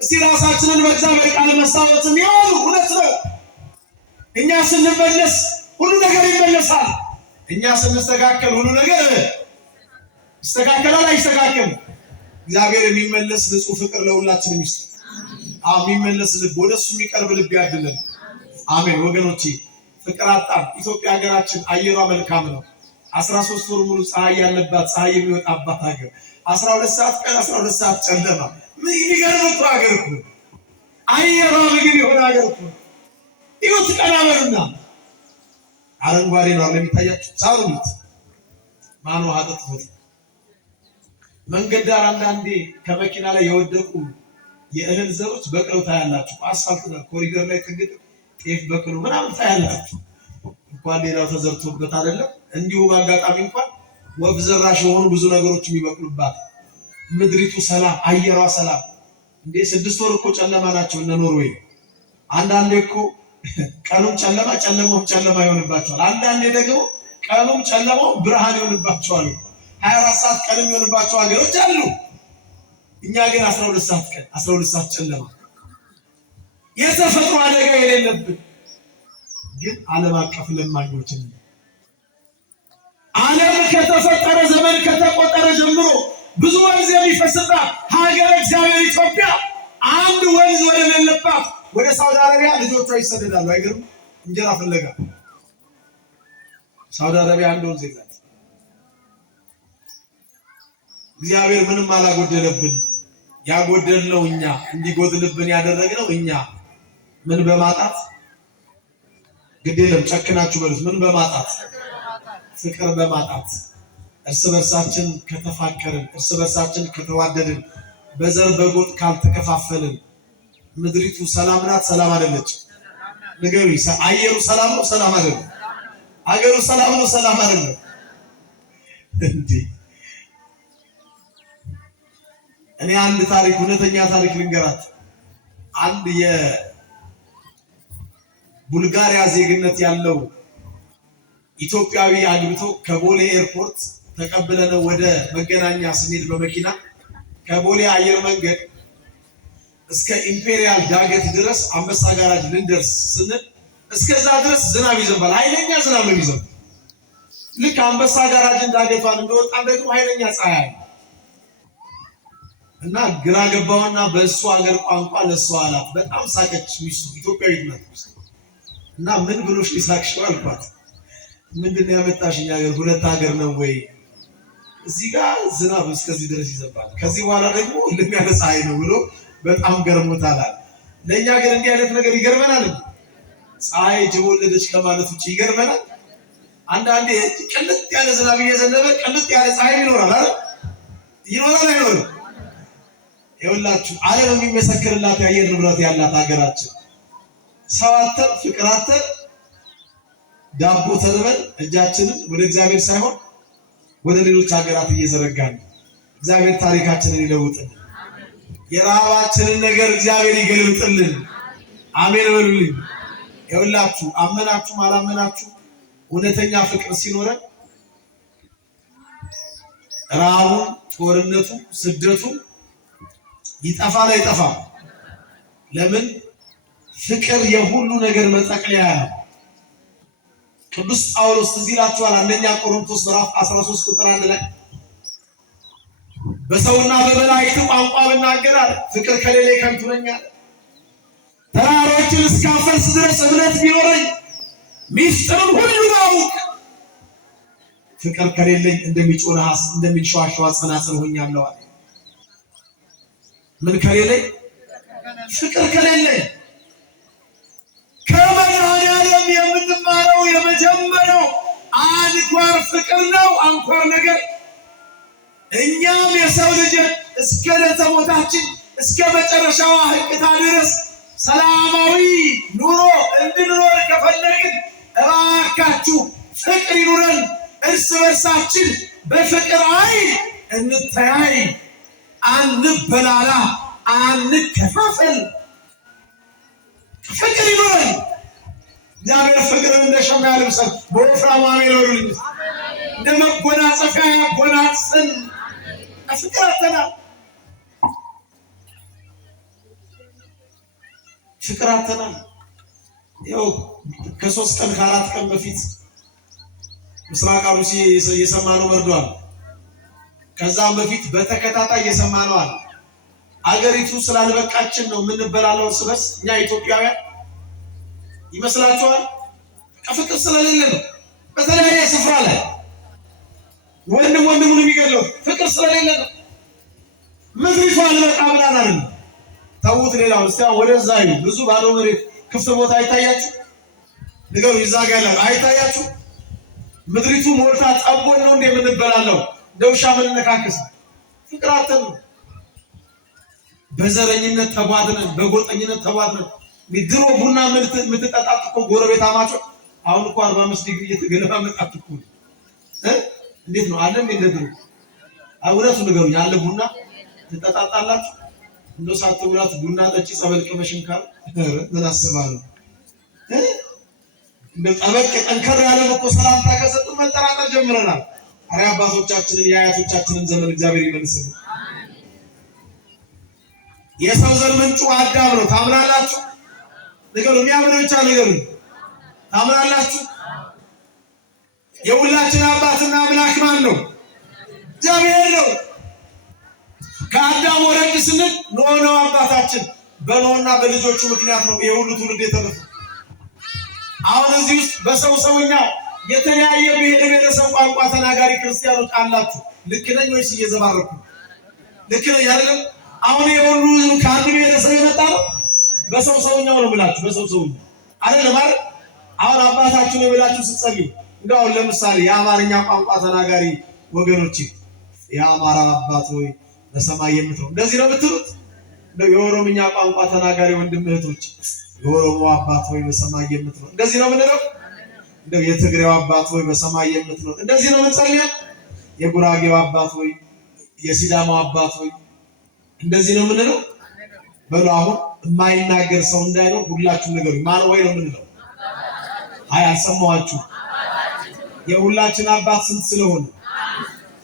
እስቲ ራሳችንን በእግዚአብሔር ቃል መስታወትም ይሆኑ። እውነት ነው። እኛ ስንመለስ ሁሉ ነገር ይመለሳል። እኛ ስንስተካከል ሁሉ ነገር ይስተካከላል። አይስተካከልም? እግዚአብሔር የሚመለስ ንጹህ ፍቅር ለሁላችንም ይስጥ። የሚመለስ ልብ፣ ወደሱ የሚቀርብ ልብ ያድለን። አሜን ወገኖቼ። ፍቅር አጣን። ኢትዮጵያ ሀገራችን አየሯ መልካም ነው። 13 ወር ሙሉ ፀሐይ ያለባት ፀሐይ የሚወጣባት ሀገር፣ 12 ሰዓት ቀን 12 ሰዓት ጨለማ። የሚገርም እኮ ሀገር እኮ አየሯ ምግብ የሆነ ሀገር እኮ። ይሁት ቀናበርና አረንጓዴ ነው አለ የሚታያችሁ ሳሩት ማኑ ሀጠጥፎት መንገድ ዳር አንዳንዴ ከመኪና ላይ የወደቁ የእህል ዘሮች በቅለው ታያላችሁ። አስፋልት ዳር ኮሪደር ላይ ጥግጥ ጤፍ በቅሎ ምናምን ታያላችሁ። እንኳን ሌላው ተዘርቶበት አይደለም እንዲሁ በአጋጣሚ እንኳን ወፍ ዘራሽ የሆኑ ብዙ ነገሮች የሚበቅሉባት ምድሪቱ ሰላም፣ አየሯ ሰላም። እንዴ 6 ወር እኮ ጨለማ ናቸው እነ ኖርዌይ። አንዳንዴ እኮ ቀኑም ጨለማ ጨለማውም ጨለማ ይሆንባቸዋል። አንዳንዴ ደግሞ ቀኑም ጨለማው ብርሃን ይሆንባቸዋል። 24 ሰዓት ቀንም ይሆንባቸው ሀገሮች አሉ። እኛ ግን 12 ሰዓት ቀን 12 ሰዓት ጨለማ። የተፈጥሮ አደጋ የሌለብን ግን ዓለም አቀፍ ለማኞች ነን። ዓለም ከተፈጠረ ዘመን ከተቆጠረ ጀምሮ ብዙ ወንዝ የሚፈስባት ሀገረ እግዚአብሔር ኢትዮጵያ አንድ ወንዝ ወደሌለባት ወደ ሳውዲ አረቢያ ልጆቿ ይሰደዳሉ። አይገርም? እንጀራ ፍለጋ ሳውዲ አረቢያ አንድ ወንዝ የላት። እግዚአብሔር ምንም አላጎደለብን። ያጎደልነው እኛ፣ እንዲጎድልብን ያደረግነው እኛ። ምን በማጣት ግድ የለም ጨክናችሁ በሉት። ምን በማጣት? ፍቅር በማጣት። እርስ በርሳችን ከተፋቀርን፣ እርስ በርሳችን ከተዋደድን፣ በዘር በጎጥ ካልተከፋፈልን ምድሪቱ ሰላም ናት? ሰላም አይደለች? ንገሩኝ። አየሩ ሰላም ነው? ሰላም አይደለም? አገሩ ሰላም ነው? ሰላም አይደለም? እንዴ እኔ አንድ ታሪክ፣ እውነተኛ ታሪክ ልንገራት። አንድ የቡልጋሪያ ዜግነት ያለው ኢትዮጵያዊ አግብቶ ከቦሌ ኤርፖርት ተቀብለነው ወደ መገናኛ ስንሄድ በመኪና ከቦሌ አየር መንገድ እስከ ኢምፔሪያል ዳገት ድረስ አንበሳ ጋራጅ ልንደርስ ስንል እስከዛ ድረስ ዝናብ ይዘንባል። ኃይለኛ ዝናብ ነው ይዘንባል። ልክ አንበሳ ጋራጅን ዳገቷን እንደወጣን ደግሞ ኃይለኛ ፀሐይ እና ግራ ገባውና በእሱ ሀገር ቋንቋ ለሷ አላት። በጣም ሳቀች። ሚስቱ ኢትዮጵያዊት ናት። እና ምን ብሎሽ ሊሳቅሽው አልኳት። ምንድነው ያመጣሽኝ ሀገር? ሁለት ሀገር ነው ወይ? እዚህ ጋር ዝናብ እስከዚህ ድረስ ይዘንባል፣ ከዚህ በኋላ ደግሞ ልም ያለ ፀሐይ ነው ብሎ በጣም ገርሞታል። ለእኛ ግን እንዲህ አይነት ነገር ይገርመናል። ፀሐይ ጀወለደች ከማለት ውጭ ይገርመናል። አንዳንዴ ቅልጥ ያለ ዝናብ እየዘነበ ቅልጥ ያለ ፀሐይ ይኖራል አይደል? ይኖራል አይኖርም? ይኸውላችሁ ዓለም የሚመሰክርላት የአየር ንብረት ያላት ሀገራችን ሰው አተን ፍቅር አተን ዳቦ ተርበን እጃችንን ወደ እግዚአብሔር ሳይሆን ወደ ሌሎች ሀገራት እየዘረጋን እግዚአብሔር ታሪካችንን ይለውጥልን። የረሃባችንን ነገር እግዚአብሔር ይገልብጥልን። አሜን በሉልኝ። ይኸውላችሁ አመናችሁም አላመናችሁ እውነተኛ ፍቅር ሲኖረን ረሃቡ፣ ጦርነቱ፣ ስደቱ ይጠፋል አይጠፋም? ለምን? ፍቅር የሁሉ ነገር መጠቅለያ ነው። ቅዱስ ጳውሎስ ትዝ ይላችኋል፣ አንደኛ ቆሮንቶስ ምዕራፍ 13 ቁጥር 1 ላይ በሰውና በመላእክት ቋንቋ ብናገር ፍቅር ከሌለ ከንቱ ነኝ አለ። ተራሮችን እስካፈልስ ድረስ እምነት ቢኖረኝ ሚስጥርን ሁሉ ባውቅ ፍቅር ከሌለኝ እንደሚጮህ ነሐስ እንደሚንሸዋሸዋ ጸናጽል ሆኛለሁ አለ። ምን ከሌለኝ? ፍቅር ከሌለኝ። ከመድኃኔዓለም የምንማረው የመጀመሪያው አንኳር ፍቅር ነው። አንኳር ነገር እኛም የሰው ልጅ እስከ ዕለተ ሞታችን እስከ መጨረሻዋ ሕቅታ ድረስ ሰላማዊ ኑሮ እንድንኖር ከፈለግን እባካችሁ ፍቅር ይኑረን። እርስ በርሳችን በፍቅር አይን እንተያይ፣ አንበላላ፣ አንከፋፈል። ፍቅር ይኑረን። እግዚአብሔር ፍቅርን እንደ ሸማ ያልብሰን፣ በወፍራሙ አሜን በሉልኝ። እንደ መጎናጸፊያ ያጎናጽፈን። ፍቅር አተናል፣ ፍቅር አተናል። ይኸው ከ3 ቀን ከ4 ቀን በፊት ምስራቅ አሩሲ የሰማነው መርዷል። ከዛም በፊት በተከታታይ የሰማነው አለ። አገሪቱ ስላልበቃችን ነው የምንበላለው እርስ በርስ። እኛ ኢትዮጵያውያን ይመስላችኋል? ፍቅር ስለሌለ ነው። በተለያየ ስፍራ ላይ ወንድም ወንድሙን የሚገለው ፍቅር ስለሌለ ነው። ምድሪቱ አልበቃ ብላን አይደለም። ተውት ሌላው። እስቲ ወደዛ ይሉ ብዙ ባዶ መሬት ክፍት ቦታ አይታያችሁ? ንገሩ። ይዛጋላ አይታያችሁ? ምድሪቱ ሞልታ ጠቦን ነው እንደ የምንበላለው ደውሻ ምንነካከስ። ፍቅር አተን ነው። በዘረኝነት ተቧድነን፣ በጎጠኝነት ተቧድነን። ድሮ ቡና የምትጠጣት እኮ ጎረቤት አማቾች አሁን እኮ 45 ዲግሪ እየተገለባመጣት እኮ እንዴት ነው? አለም እንደ ድሮ እውነቱ ንገሩኝ። አለ ቡና ትጠጣጣላችሁ? እንደ ሳትውላት ቡና ጠጪ ጸበል ቅመሽም ካል ምን አስባለሁ? እንደ ጠበቅ ጠንከር ያለ እኮ ሰላምታ ከሰጡ መጠራጠር ጀምረናል። አሬ አባቶቻችንን የአያቶቻችንን ዘመን እግዚአብሔር ይመልስልን። የሰው ዘር ምንጩ አዳም ነው። ታምናላችሁ? ነገሩ የሚያምነው ብቻ ነገሩ ታምናላችሁ? የሁላችን አባትና አምላክ ማን ነው? እግዚአብሔር ነው። ከአዳም ወረድ ስንል ኖህ ነው አባታችን። በኖህና በልጆቹ ምክንያት ነው የሁሉ ትውልድ የተረፈው። አሁን እዚህ ውስጥ በሰው ሰውኛው የተለያየ ብሔር ብሔረሰብ ቋንቋ ተናጋሪ ክርስቲያኖች አላችሁ። ልክ ነኝ ወይስ እየዘባረኩ? ልክ ነኝ አይደለም? አሁን የሁሉ ከአንድ ብሔረሰብ የመጣ ነው። በሰው ሰውኛው ነው ብላችሁ በሰው ሰውኛው አይደለም ማለት። አሁን አባታችሁ ነው ብላችሁ ስትጸልዩ እንደው ለምሳሌ የአማርኛ ቋንቋ ተናጋሪ ወገኖች የአማራ አባት ሆይ በሰማይ የምትኖር እንደዚህ ነው የምትሉት? እንደው የኦሮምኛ ቋንቋ ተናጋሪ ወንድም እህቶች የኦሮሞ አባት ሆይ በሰማይ የምትኖር እንደዚህ ነው የምንለው? እንደው የትግሬው አባት ሆይ በሰማይ የምትኖር እንደዚህ ነው የምንጸልየው? የጉራጌው አባት ሆይ የሲዳማው አባት ሆይ እንደዚህ ነው የምንለው? በሉ አሁን የማይናገር ሰው እንዳይኖር ሁላችሁም ነገሩ ማን ወይ ነው የምንለው? አይ አልሰማኋችሁ። የሁላችን አባት ስንት ስለሆነ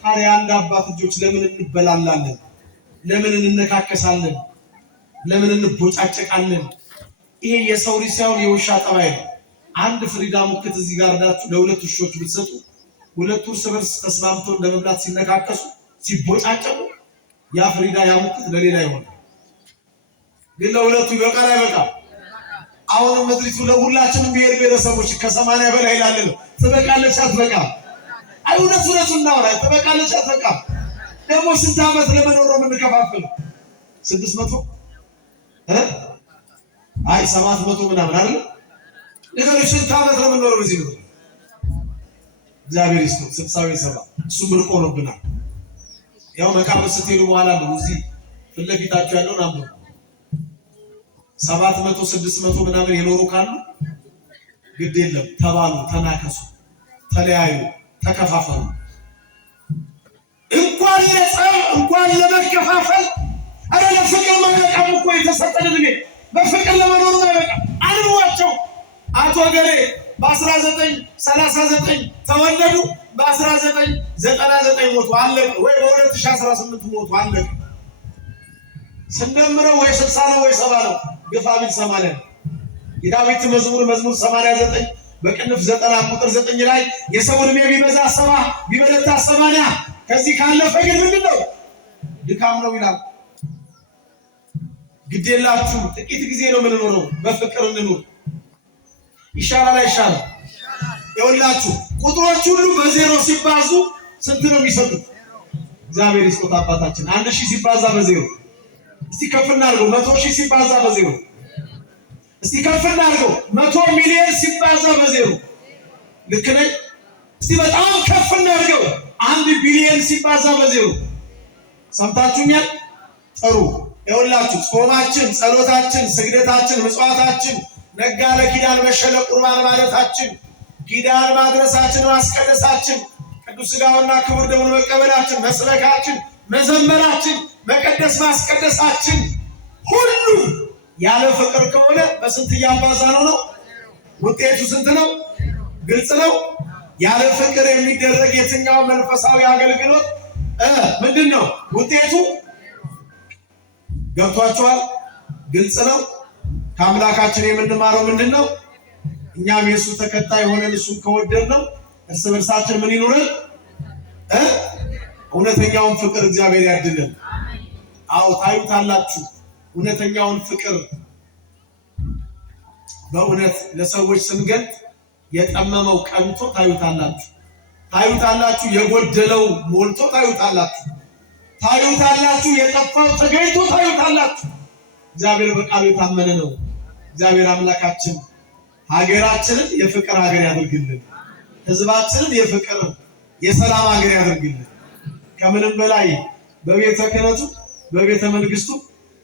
ታዲያ አንድ አባት ልጆች ለምን እንበላላለን? ለምን እንነካከሳለን? ለምን እንቦጫጨቃለን? ይሄ የሰው ልጅ ሳይሆን የውሻ ጠባይ ነው። አንድ ፍሪዳ ሙክት እዚህ ጋር ዳችሁ ለሁለት ውሾች ብትሰጡ ሁለቱ እርስ በርስ ተስማምተው እንደመብላት ሲነካከሱ ሲቦጫጨቁ ያ ፍሪዳ ያ ሙክት ለሌላ ይሆናል። ግን ለሁለቱ ይበቃል አይበቃም? አሁንም ምድሪቱ ለሁላችንም ብሔር ብሔረሰቦች ከ80 በላይ ይላል ትበቃለች አትበቃም? አይ እውነቱን እናወራ ትበቃለች አትበቃም? ደግሞ ስንት ዓመት ለመኖር ነው የምንከፋፈለው? 600 አይ 700 ምናምን አይደል? ለምን ስንት ዓመት ለመኖር በዚህ ነው? እግዚአብሔር ይስጥ 60 70 እሱ ብርቆ ነውብናል። ያው መቃብር ስትሄዱ በኋላ ነው እዚህ ፊት ለፊታችሁ ያለውን አንዱ 700 600 ምናምን የኖሩ ካሉ ግድ የለም ተባሉ፣ ተናከሱ፣ ተለያዩ፣ ተከፋፈሉ። እንኳን ለጸብ እንኳን ለመከፋፈል አረ ለፍቅር ማለቃም እኮ የተሰጠን ልጅ በፍቅር ለመኖር ማለቃ አንዋቸው። አቶ ገሬ በ1939 ተወለዱ፣ በ1999 ሞቱ አለቀ። ወይ በ2018 ሞቱ አለቀ። ስንደምረው ወይ 60 ነው ወይ 70 ነው። ግፋ ቢል 80 ነው። የዳዊት መዝሙር 89 በቅንፍ 90 ቁጥር 9 ላይ የሰው ዕድሜ ቢበዛ 70 ቢበለታ 80 ከዚህ ካለፈ ግን ምንድነው ድካም ነው ይላል። ግዴላችሁ ጥቂት ጊዜ ነው የምንኖረው፣ በፍቅር እንኑር። ይሻላል አይሻልም? ይኸውላችሁ ቁጥሮች ሁሉ በዜሮ ሲባዙ ስንት ነው የሚሰጡት? እግዚአብሔር ይስጦት አባታችን 1000 ሲባዛ በዜሮ እስቲ ከፍ እናድርገው። 100,000 ሲባዛ በዜሮ እስቲ ከፍ እናድርገው። 100 ሚሊዮን ሲባዛ በዜሮ ልክ ነኝ? እስቲ በጣም ከፍ እናድርገው። 1 ቢሊዮን ሲባዛ በዜሮ ሰምታችሁኛል? ጥሩ። ይኸውላችሁ ጾማችን፣ ጸሎታችን፣ ስግደታችን፣ ምጽዋታችን፣ ነጋ ለኪዳን መሸለ ቁርባን ማለታችን፣ ኪዳን ማድረሳችን፣ ማስቀደሳችን፣ ቅዱስ ሥጋውና ክቡር ደሙን መቀበላችን፣ መስበካችን፣ መዘመራችን፣ መቀደስ ማስቀደሳችን ሁሉ ያለ ፍቅር ከሆነ በስንት እያባዛ ነው? ውጤቱ ስንት ነው? ግልጽ ነው። ያለ ፍቅር የሚደረግ የትኛው መንፈሳዊ አገልግሎት ምንድን ነው ውጤቱ? ገብቷችኋል? ግልጽ ነው። ከአምላካችን የምንማረው ምንድን ነው? እኛም የእሱ ተከታይ ሆነን እሱን ከወደድ ነው እርስ በርሳችን ምን ይኑረን? እውነተኛውን ፍቅር እግዚአብሔር ያድልን። አዎ ታዩታላችሁ። እውነተኛውን ፍቅር በእውነት ለሰዎች ስንገልጥ የጠመመው ቀንቶ ታዩታላችሁ። ታዩታላችሁ፣ የጎደለው ሞልቶ ታዩታላችሁ። ታዩታላችሁ፣ የጠፋው ተገኝቶ ታዩታላችሁ። እግዚአብሔር በቃሉ የታመነ ነው። እግዚአብሔር አምላካችን ሀገራችንን የፍቅር ሀገር ያድርግልን። ሕዝባችንን የፍቅር የሰላም ሀገር ያድርግልን። ከምንም በላይ በቤተ ክህነቱ በቤተ መንግስቱ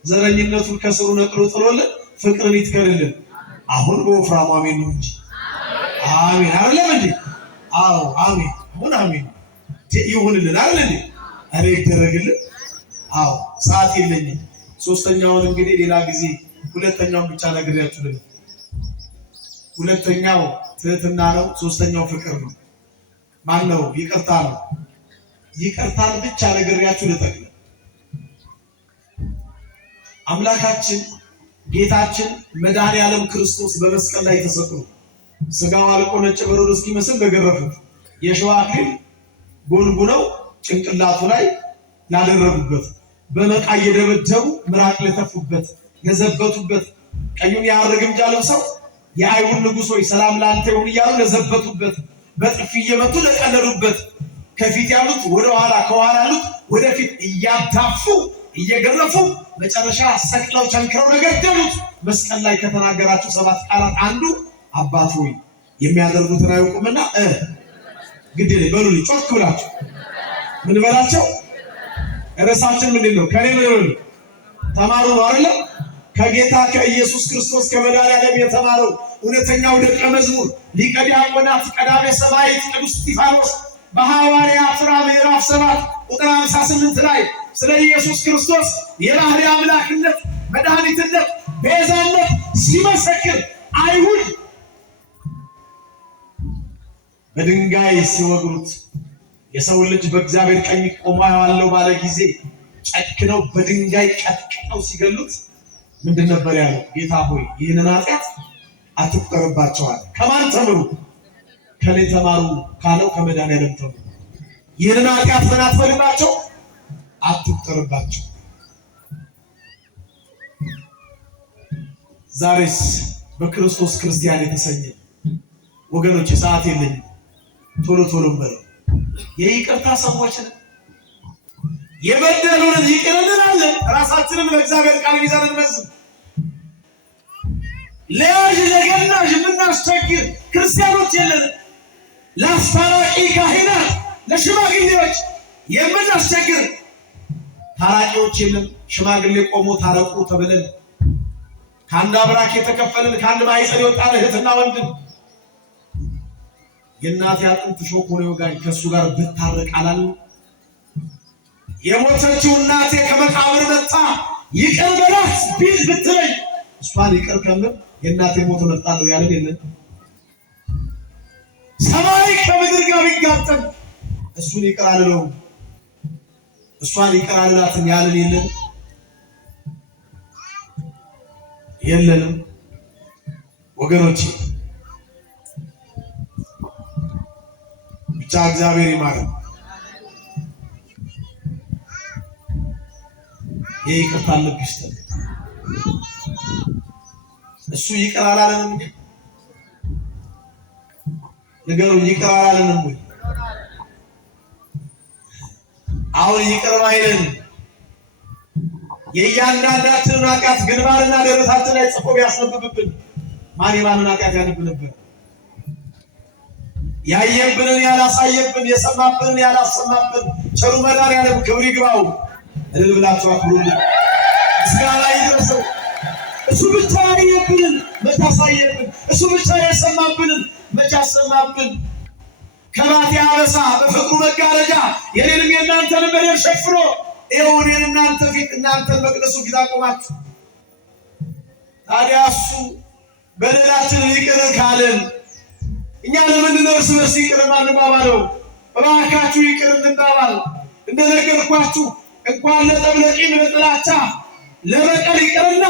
ዘረኝነቱን ከስሩ ነቅሎ ጥሎልን ፍቅርን ይትከልልን። አሁን በወፍራሙ አሜን ነው እንጂ አሜን አይደለም እንዴ? አዎ አሜን። አሁን አሜን ይሁንልን አይደል እንዴ? አሬ ይደረግልን። አዎ ሰዓት የለኝም። ሶስተኛውን እንግዲህ ሌላ ጊዜ ሁለተኛውን ብቻ ነግሬያችሁ ልኝ። ሁለተኛው ትህትና ነው። ሶስተኛው ፍቅር ነው። ማን ነው? ይቅርታ ነው። ይቅርታን ብቻ ነግሬያችሁ ልጠቅልል። አምላካችን ጌታችን መድኃኔዓለም ክርስቶስ በመስቀል ላይ ተሰቅሎ ስጋው አልቆ ነጭ በረዶ እስኪመስል ተገረፉት። የሸዋ አክሊል ጎንጉነው ጭንቅላቱ ላይ ላደረጉበት፣ በመቃ እየደበደቡ ምራቅ ለተፉበት፣ ለዘበቱበት፣ ቀዩን የሐር ግምጃ ለብሰው የአይሁድ ንጉሥ ሆይ ሰላም ላንተ ይሁን እያሉ ለዘበቱበት፣ በጥፊ እየመቱ ለቀለዱበት፣ ከፊት ያሉት ወደ ኋላ ከኋላ ያሉት ወደፊት እያዳፉ እየገረፉ መጨረሻ ሰቅለው ቸንክረው ለገደሉት። መስቀል ላይ ከተናገራቸው 7 ቃላት አንዱ አባት ሆይ የሚያደርጉትን አያውቁምና ግድ በሉልኝ። ጮክ ብላችሁ ምን በላቸው? ርዕሳችን ምንድን ነው? ከኔ ምን በሉ ተማሩ ነው አይደል? ከጌታ ከኢየሱስ ክርስቶስ ከመድኃኔዓለም የተማረው እውነተኛው ደቀ መዝሙር ሊቀ ዲያቆናት ቀዳሜ ሰማዕት ቅዱስ እስጢፋኖስ በሐዋርያት ሥራ ምዕራፍ 7 ቁጥር 58 ላይ ስለ ኢየሱስ ክርስቶስ የባህሪ አምላክነት፣ መድኃኒትነት፣ ቤዛነት ሲመሰክር አይሁድ በድንጋይ ሲወግሩት የሰው ልጅ በእግዚአብሔር ቀኝ ቆሞ ያለው ባለ ጊዜ ጨክነው በድንጋይ ቀጥቅጠው ሲገሉት ምንድን ነበር ያለው? ጌታ ሆይ ይህንን ኃጢአት አትቁጠርባቸዋል። ከማን ተምሩ? ከኔ ተማሩ ካለው ከመድኃኔዓለም ተምሩ። ይህንን ኃጢአት ምን አትበልባቸው? አትቁጠርባቸው። ዛሬስ በክርስቶስ ክርስቲያን የተሰኘ ወገኖች ሰዓት የለኝም፣ ቶሎ ቶሎ በለው። የይቅርታ ሰዎች ነን። የበደሉንን ይቅር እንላለን። ራሳችንን በእግዚአብሔር ቃል ሚዛን እንመዝን። ለያዥ ለገናዥ የምናስቸግር ክርስቲያኖች የለንም። ለአስታራቂ ካህናት፣ ለሽማግሌዎች የምናስቸግር ታራቂዎች የለም። ሽማግሌ ቆሞ ታረቁ ተብለን ከአንድ አብራክ የተከፈልን ከአንድ ማኅፀን የወጣን እህትና ወንድም የእናቴ አጥንት ሾክ ሆኖ ይወጋኝ ከእሱ ጋር ብታረቅ አላልንም? የሞተችው እናቴ ከመቃብር መጣ ይቅር በላት ቢል ብትለኝ እሷን ይቅር ከምል የእናቴ ሞት መጣለሁ ያለን የለን? ሰማይ ከምድር ጋር ቢጋጠም እሱን ይቅር አልለውም፣ እሷን ይቅር አልላትም ያለን የለን? የለንም ወገኖቼ። ብቻ እግዚአብሔር ይማረን። ይቅርታ ልብስ እሱ ይቅር አላለንም? ንገሩኝ፣ ይቅር አላለንም ወይ? አሁን ይቅር ባይለን የእያንዳንዳችንን ኃጢአት ግንባርና ደረታችን ላይ ጽፎ ቢያስነብብብን ማን የማንን ኃጢአት ያነብ ነበር? ያየብንን ያላሳየብን፣ የሰማብንን ያላሰማብን ቸሩ መድኃኔዓለም ክብር ይግባው። እልል ብላችሁ አክብሩልኝ። ምስጋና ይድረሰው። እሱ ብቻ ያየብንን መች አሳየብን? እሱ ብቻ የሰማብንን መች አሰማብን? ከባቴ አበሳ በፍቅሩ መጋረጃ የኔንም የእናንተንም በደል ሸፍኖ ይኸው እኔን እናንተ ፊት እናንተን መቅደሱ ፊት አቆማችሁ። ታዲያ እሱ በደላችንን ይቅር ካለን እኛ ለምንድን ነው እርስ በርስ ይቅር የማንባባለው? እባካችሁ ይቅር እንባባል። እንደነገርኳችሁ እንኳን ለጠብ ለቂም ለጥላቻ ለበቀል ይቅርና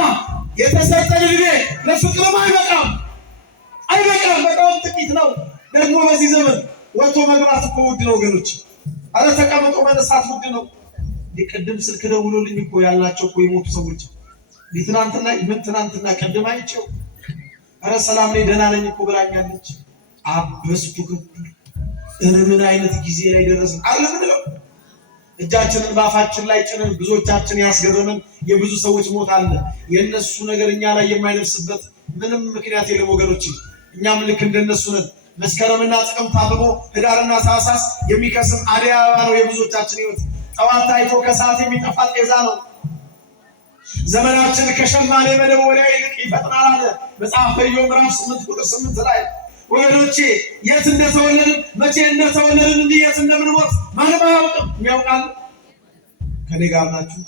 የተሰጠን ዕድሜ ለፍቅርም አይበቃም። በጣም ጥቂት ነው። ደግሞ በዚህ ዘመን ወጥቶ መግባት እኮ ውድ ነው ወገኖች። አረ ተቀምጦ መነሳት ውድ ነው። ቅድም ስልክ ደውሎልኝ እኮ ያልናቸው እኮ የሞቱ ሰዎች ትናንትና ቀድማ አይቼው አረ ሰላም ነኝ ደህና ነኝ እኮ ብላኛለች። አበስኩ ምን አይነት ጊዜ ላይ ደረስን አለ ምንለው። እጃችንን ባፋችን ላይ ጭነን ብዙዎቻችን ያስገረመን የብዙ ሰዎች ሞት አለ። የነሱ ነገር እኛ ላይ የማይደርስበት ምንም ምክንያት የለም ወገኖች። እኛም ልክ እንደነሱ ነን። መስከረምና ጥቅምት አብቦ ህዳርና ታኅሳስ የሚከስም አደይ አበባ ነው የብዙዎቻችን ህይወት። ጠዋት ታይቶ ከሰዓት የሚጠፋ ጤዛ ነው። ዘመናችን ከሸማኔ መደወያ ይልቅ ይፈጥናል አለ መጽሐፈ ኢዮብ ምዕራፍ 8 ቁጥር 8 ላይ። ወገኖቼ የት እንደተወለድን መቼ እንደተወለድን እንዲህ የት እንደምንሞት ማንም አያውቅም። የሚያውቃል? ከኔ ጋር ናችሁ?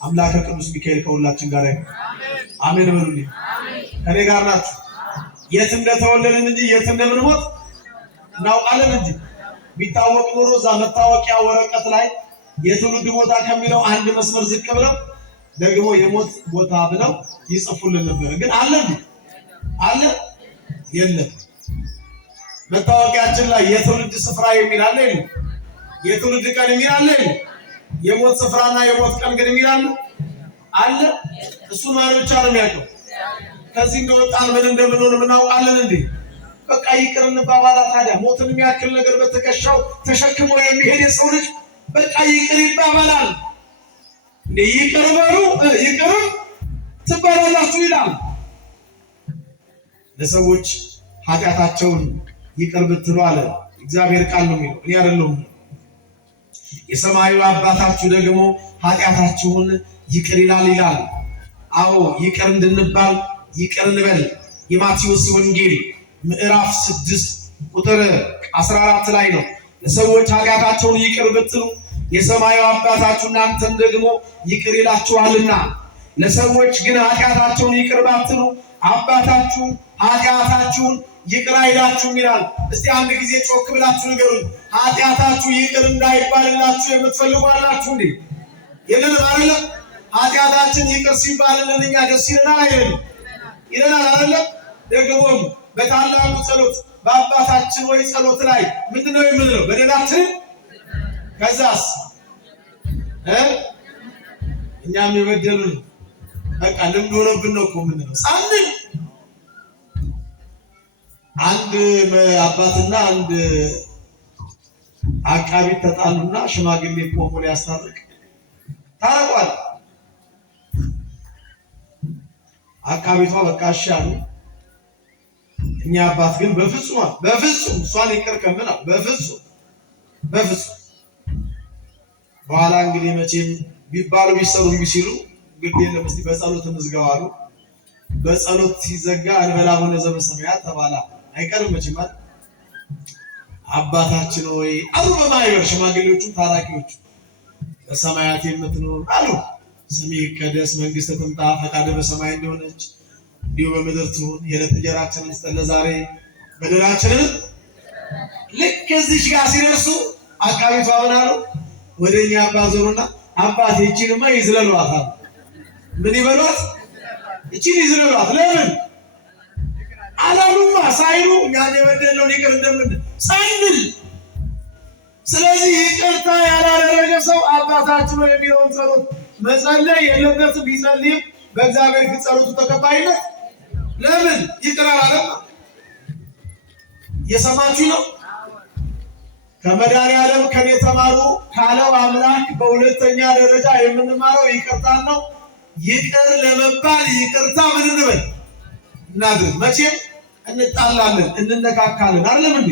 አምላከ ቅዱስ ሚካኤል ከሁላችን ጋር ይሁን። አሜን በሉልኝ። ከኔ ጋር ናችሁ? የት እንደተወለድን እንጂ የት እንደምንሞት እናውቃለን እንጂ ቢታወቅ ኖሮ እዛ መታወቂያ ወረቀት ላይ የትውልድ ቦታ ከሚለው አንድ መስመር ዝቅ ብለው ደግሞ የሞት ቦታ ብለው ይጽፉልን ነበር። ግን አለ አለ የለም። መታወቂያችን ላይ የትውልድ ስፍራ የሚል አለ የለም? የትውልድ ቀን የሚል አለ የለም? የሞት ስፍራና የሞት ቀን ግን የሚል አለ? እሱን ማን ብቻ ነው የሚያውቀው? ከዚህ እንደወጣን ምን እንደምንሆን እናውቃለን እንዴ? በቃ ይቅር እንባባላ። ታዲያ ሞትን የሚያክል ነገር በትከሻው ተሸክሞ የሚሄድ የሰው ልጅ በቃ ይቅር ይባባላል እንዴ? ይቅር በሉ ይቅር ትባላላችሁ ይላል። ለሰዎች ኃጢአታቸውን ይቅር ብትሉ አለ እግዚአብሔር ቃል ነው የሚለው፣ እኔ አይደለሁም። የሰማዩ አባታችሁ ደግሞ ኃጢአታችሁን ይቅር ይላል። አዎ ይቅር እንድንባል ይቅር እንበል። የማቴዎስ ወንጌል ምዕራፍ 6 ቁጥር 14 ላይ ነው። ለሰዎች ኃጢአታቸውን ይቅር ብትሉ የሰማዩ አባታችሁ እናንተን ደግሞ ይቅር ይላችኋልና። ለሰዎች ግን ኃጢአታቸውን ይቅር ባትሉ አባታችሁ ኃጢአታችሁን ይቅር አይላችሁም ይላል። እስቲ አንድ ጊዜ ጮክ ብላችሁ ንገሩኝ። ኃጢአታችሁ ይቅር እንዳይባልላችሁ የምትፈልጉ አላችሁ እንዴ? የለንም አይደለም? ኃጢአታችን ይቅር ሲባልልን እኛ ደስ ይለናል አይደለም? ይለናል አይደለም? ደግሞም በታላቁ ጸሎት በአባታችን ወይ ጸሎት ላይ ምንድነው የምንለው? በደላችንን ከዛስ እኛም የበደሉን በቃ ልምድ ሆነብን ነው እኮ የምንለው ሳንል። አንድ አባትና አንድ አቃቢ ተጣሉና ሽማግሌ ቆሞ ሊያስታርቅ ታረቋል። አቃቢቷ በቃ እሺ አሉ። እኛ አባት ግን በፍጹም እሷን ይቅር ከምን በፍጹም በኋላ እንግዲህ መቼም ቢባሉ ቢሰሩ ሲሉ ግድ የለም እስቲ በጸሎት እንዝጋው አሉ። በጸሎት ሲዘጋ እንበላ ሆነ ዘበሰማያት ተባላ። አይቀርም መቼም አባታችን ሆይ አሉ በማይበር ሽማግሌዎቹ ታራቂዎቹ በሰማያት የምትኖር አሉ ስምህ ይቀደስ መንግሥትህ ትምጣ ፈቃድህ በሰማይ እንደሆነች እንዲሁ በምድር ትሁን። የዕለት እንጀራችንን ስጠን ዛሬ፣ በደላችንን ልክ እዚች ጋር ሲደርሱ አቃቢቷ ምን አሉ? ወደኛ አባት ዞሩና አባት እቺንማ ይዝለሏት አሉ። ምን ይበሏት? እቺን ይዝለሏት። ለምን አላሉማ? ሳይሉ እኛን የበደለውን ይቅር እንደምን ሳይል። ስለዚህ ይቅርታ ያላደረገ ሰው አባታችን ሆይ የሚለውን ጸሎት መጸለይ የለበትም። ቢጸልይም በእግዚአብሔር ፊት ጸሎቱ ተቀባይነት ለምን ይቅር አላለም? እየሰማችሁ ነው? ከመድኃኒዓለም ከኔ ተማሩ ካለው አምላክ በሁለተኛ ደረጃ የምንማረው ይቅርታን ነው። ይቅር ለመባል ይቅርታ ምን እንበል እናድርግ። መቼም እንጣላለን እንነካካለን አይደለም እንዴ?